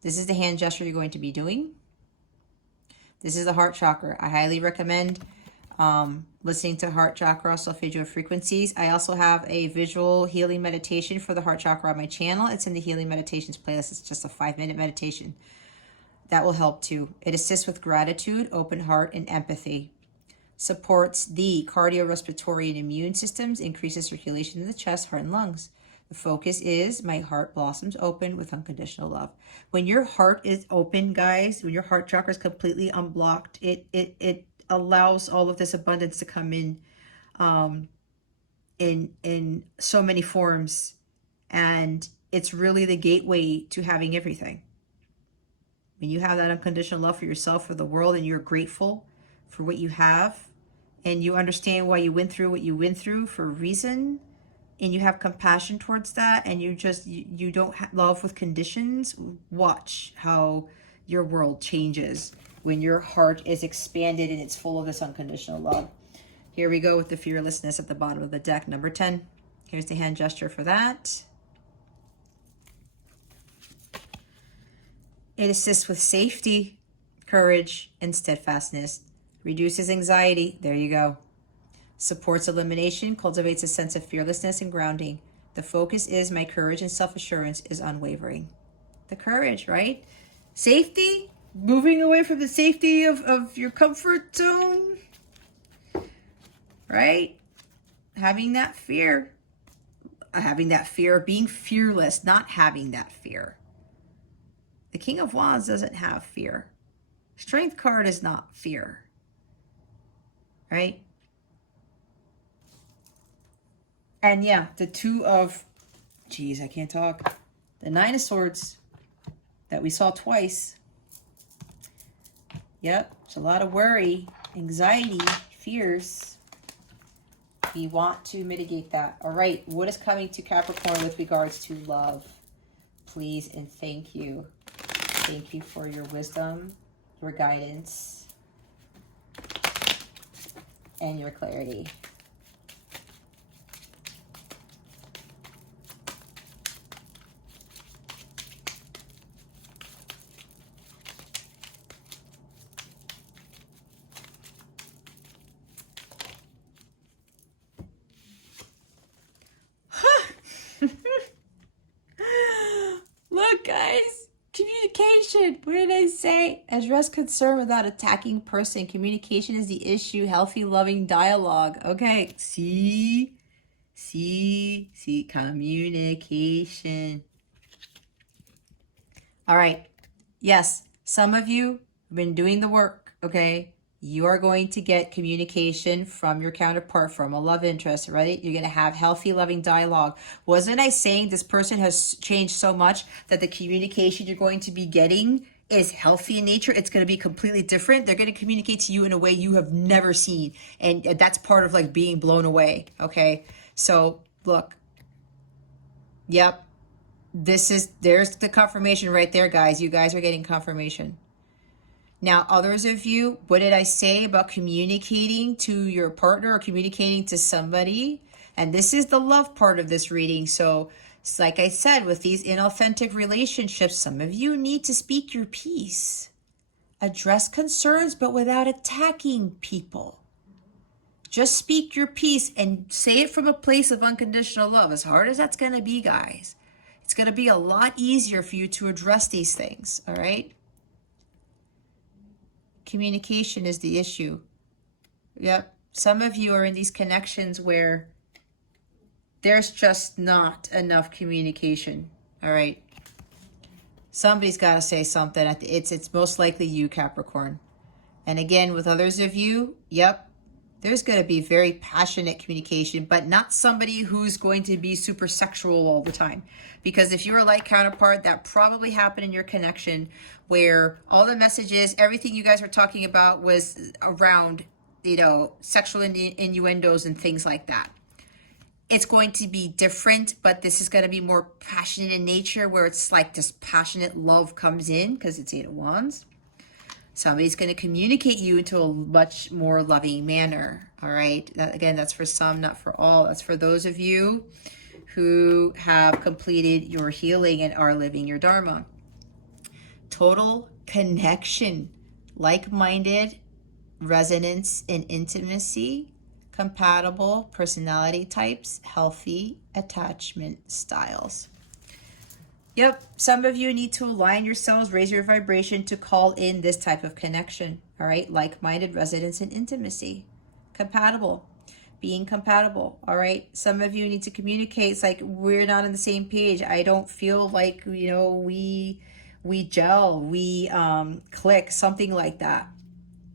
This is the hand gesture you're going to be doing. This is the heart chakra. I highly recommend listening to heart chakra solfeggio frequencies. I also have a visual healing meditation for the heart chakra on my channel. It's in the healing meditations playlist. It's just a 5-minute meditation. That will help too. It assists with gratitude, open heart, and empathy. Supports the cardiorespiratory and immune systems, increases circulation in the chest, heart, and lungs. The focus is my heart blossoms open with unconditional love. When your heart is open, guys, when your heart chakra is completely unblocked, it allows all of this abundance to come in so many forms, and it's really the gateway to having everything. When you have that unconditional love for yourself, for the world, and you're grateful for what you have, and you understand why you went through what you went through for a reason, and you have compassion towards that, and you don't love with conditions, watch how your world changes when your heart is expanded and it's full of this unconditional love. Here we go with the fearlessness at the bottom of the deck, number 10. Here's the hand gesture for that. It assists with safety, courage, and steadfastness. Reduces anxiety. There you go. Supports elimination, cultivates a sense of fearlessness and grounding. The focus is my courage and self-assurance is unwavering. The courage, right? Safety, moving away from the safety of your comfort zone, right? Having that fear of being fearless, not having that fear. The King of Wands doesn't have fear. Strength card is not fear, right? And yeah, the I can't talk. The 9 of Swords that we saw twice. Yep, it's a lot of worry, anxiety, fears. We want to mitigate that. All right, what is coming to Capricorn with regards to love? Please and thank you. Thank you for your wisdom, your guidance, and your clarity. Look, guys, communication. What did I say? Address concern without attacking person. Communication is the issue. Healthy, loving dialogue. Okay, see, communication. All right. Yes, some of you have been doing the work, okay? You are going to get communication from your counterpart, from a love interest, right? You're going to have healthy, loving dialogue. Wasn't I saying this person has changed so much that the communication you're going to be getting is healthy in nature? It's going to be completely different. They're going to communicate to you in a way you have never seen. And that's part of like being blown away, okay? So look, yep, there's the confirmation right there, guys. You guys are getting confirmation. Now, others of you, what did I say about communicating to your partner or communicating to somebody? And this is the love part of this reading. So it's like I said, with these inauthentic relationships, some of you need to speak your piece. Address concerns, but without attacking people. Just speak your piece and say it from a place of unconditional love. As hard as that's going to be, guys, it's going to be a lot easier for you to address these things, all right? Communication is the issue. Yep. Some of you are in these connections where there's just not enough communication. All right. Somebody's got to say something. It's most likely you, Capricorn. And again, with others of you, yep, there's going to be very passionate communication, but not somebody who's going to be super sexual all the time. Because if you're a light counterpart, that probably happened in your connection where all the messages, everything you guys were talking about was around, sexual innuendos and things like that. it's going to be different, but this is going to be more passionate in nature, where it's like this passionate love comes in because it's Eight of Wands. Somebody's going to communicate you into a much more loving manner. All right. Again, that's for some, not for all. That's for those of you who have completed your healing and are living your Dharma. Total connection, like-minded, resonance and intimacy, compatible personality types, healthy attachment styles. Yep, some of you need to align yourselves, raise your vibration to call in this type of connection. All right, like-minded, resonance and intimacy, compatible, being compatible. All right, some of you need to communicate. It's like, we're not on the same page. I don't feel like, you know, we gel, we click, something like that.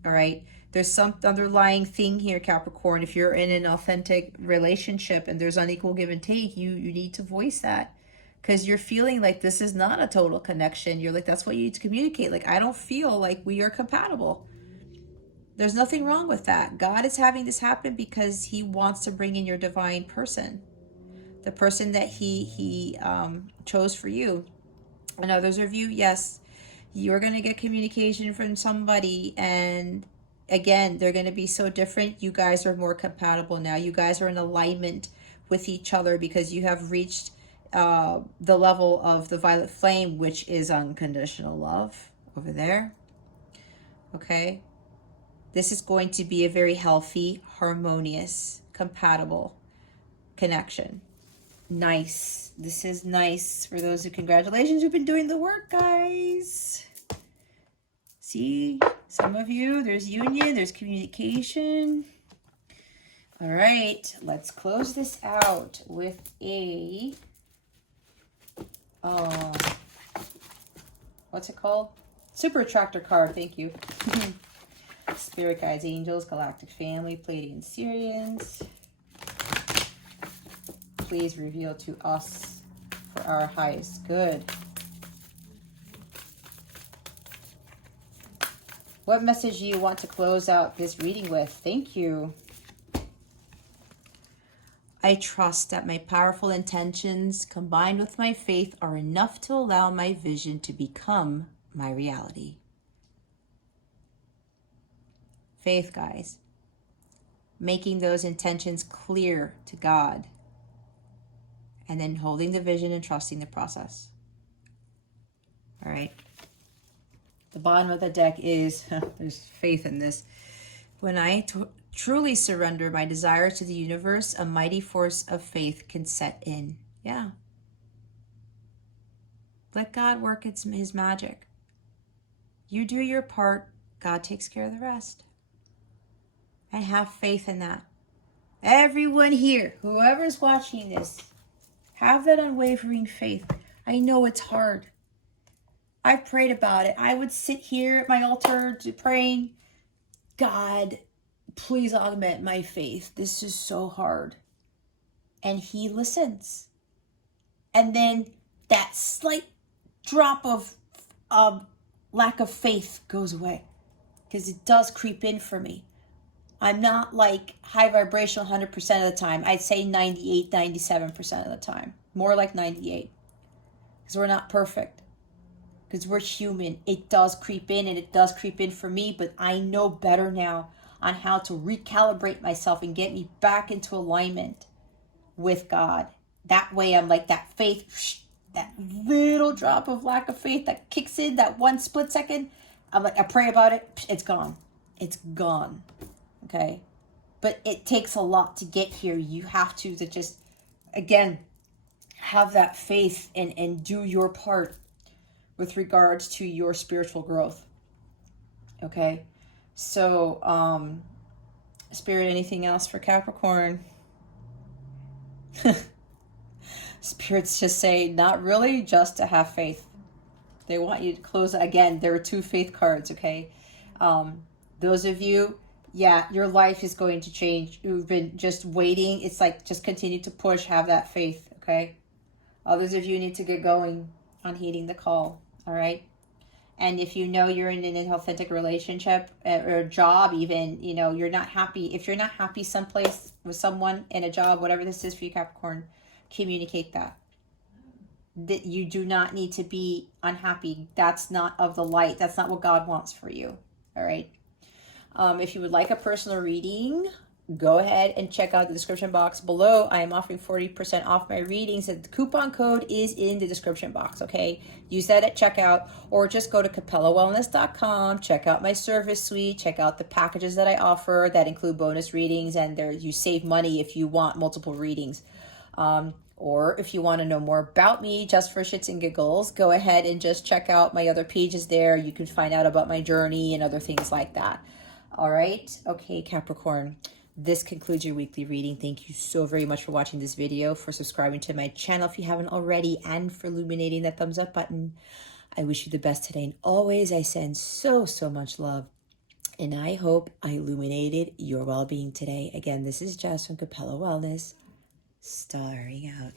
All right, there's some underlying thing here, Capricorn. If you're in an authentic relationship and there's unequal give and take, you need to voice that, because you're feeling like this is not a total connection. You're like, that's what you need to communicate. Like, I don't feel like we are compatible. There's nothing wrong with that. God is having this happen because he wants to bring in your divine person, the person that he chose for you. And others of you, yes, you're going to get communication from somebody, and again, they're going to be so different. You guys are more compatible now. You guys are in alignment with each other because you have reached the level of the violet flame, which is unconditional love over there. Okay, this is going to be a very healthy, harmonious, compatible connection. Nice. This is nice for those who, congratulations, who've been doing the work, guys. See, some of you, there's union, there's communication. All right, let's close this out with a what's it called? Super attractor card. Thank you. Spirit guides, angels, galactic family, Pleiadian Syrians. Please reveal to us for our highest good. What message do you want to close out this reading with? Thank you. I trust that my powerful intentions combined with my faith are enough to allow my vision to become my reality. Faith, guys. Making those intentions clear to God. And then holding the vision and trusting the process. All right. The bottom of the deck is, there's faith in this. When I truly surrender my desire to the universe, a mighty force of faith can set in. Yeah. Let God work his magic. You do your part, God takes care of the rest. And have faith in that. Everyone here, whoever's watching this, have that unwavering faith. I know it's hard. I prayed about it. I would sit here at my altar praying, God, please augment my faith. This is so hard. And he listens. And then that slight drop of lack of faith goes away. Because it does creep in for me. I'm not like high vibrational 100% of the time. I'd say 98, 97% of the time. More like 98. Because we're not perfect. Because we're human. It does creep in, and it does creep in for me, but I know better now on how to recalibrate myself and get me back into alignment with God. That way I'm like that faith, that little drop of lack of faith that kicks in, that one split second. I'm like, I pray about it, it's gone. It's gone. Okay? But it takes a lot to get here. You have to just, again, have that faith and do your part with regards to your spiritual growth. Okay? So, Spirit, anything else for Capricorn? Spirits just say, not really, just to have faith. They want you to close. Again, there are two faith cards, okay? Those of you, yeah, your life is going to change. You've been just waiting. It's like, just continue to push, have that faith, okay? Others of you need to get going on heeding the call, all right? And if you know you're in an authentic relationship or a job, even, you know, you're not happy. If you're not happy someplace with someone in a job, whatever this is for you, Capricorn, communicate that. That you do not need to be unhappy. That's not of the light. That's not what God wants for you. All right. If you would like a personal reading, go ahead and check out the description box below. I am offering 40% off my readings, and the coupon code is in the description box, okay? Use that at checkout, or just go to capellawellness.com, check out my service suite, check out the packages that I offer that include bonus readings, and there you save money if you want multiple readings. Or if you want to know more about me, just for shits and giggles, go ahead and just check out my other pages there. You can find out about my journey and other things like that. All right. Okay, Capricorn, this concludes your weekly reading. Thank you so very much for watching this video, for subscribing to my channel if you haven't already, and for illuminating that thumbs up button. I wish you the best today, and always I send so much love, and I hope I illuminated your well-being today. Again, this is Jess from Capella Wellness, starring out.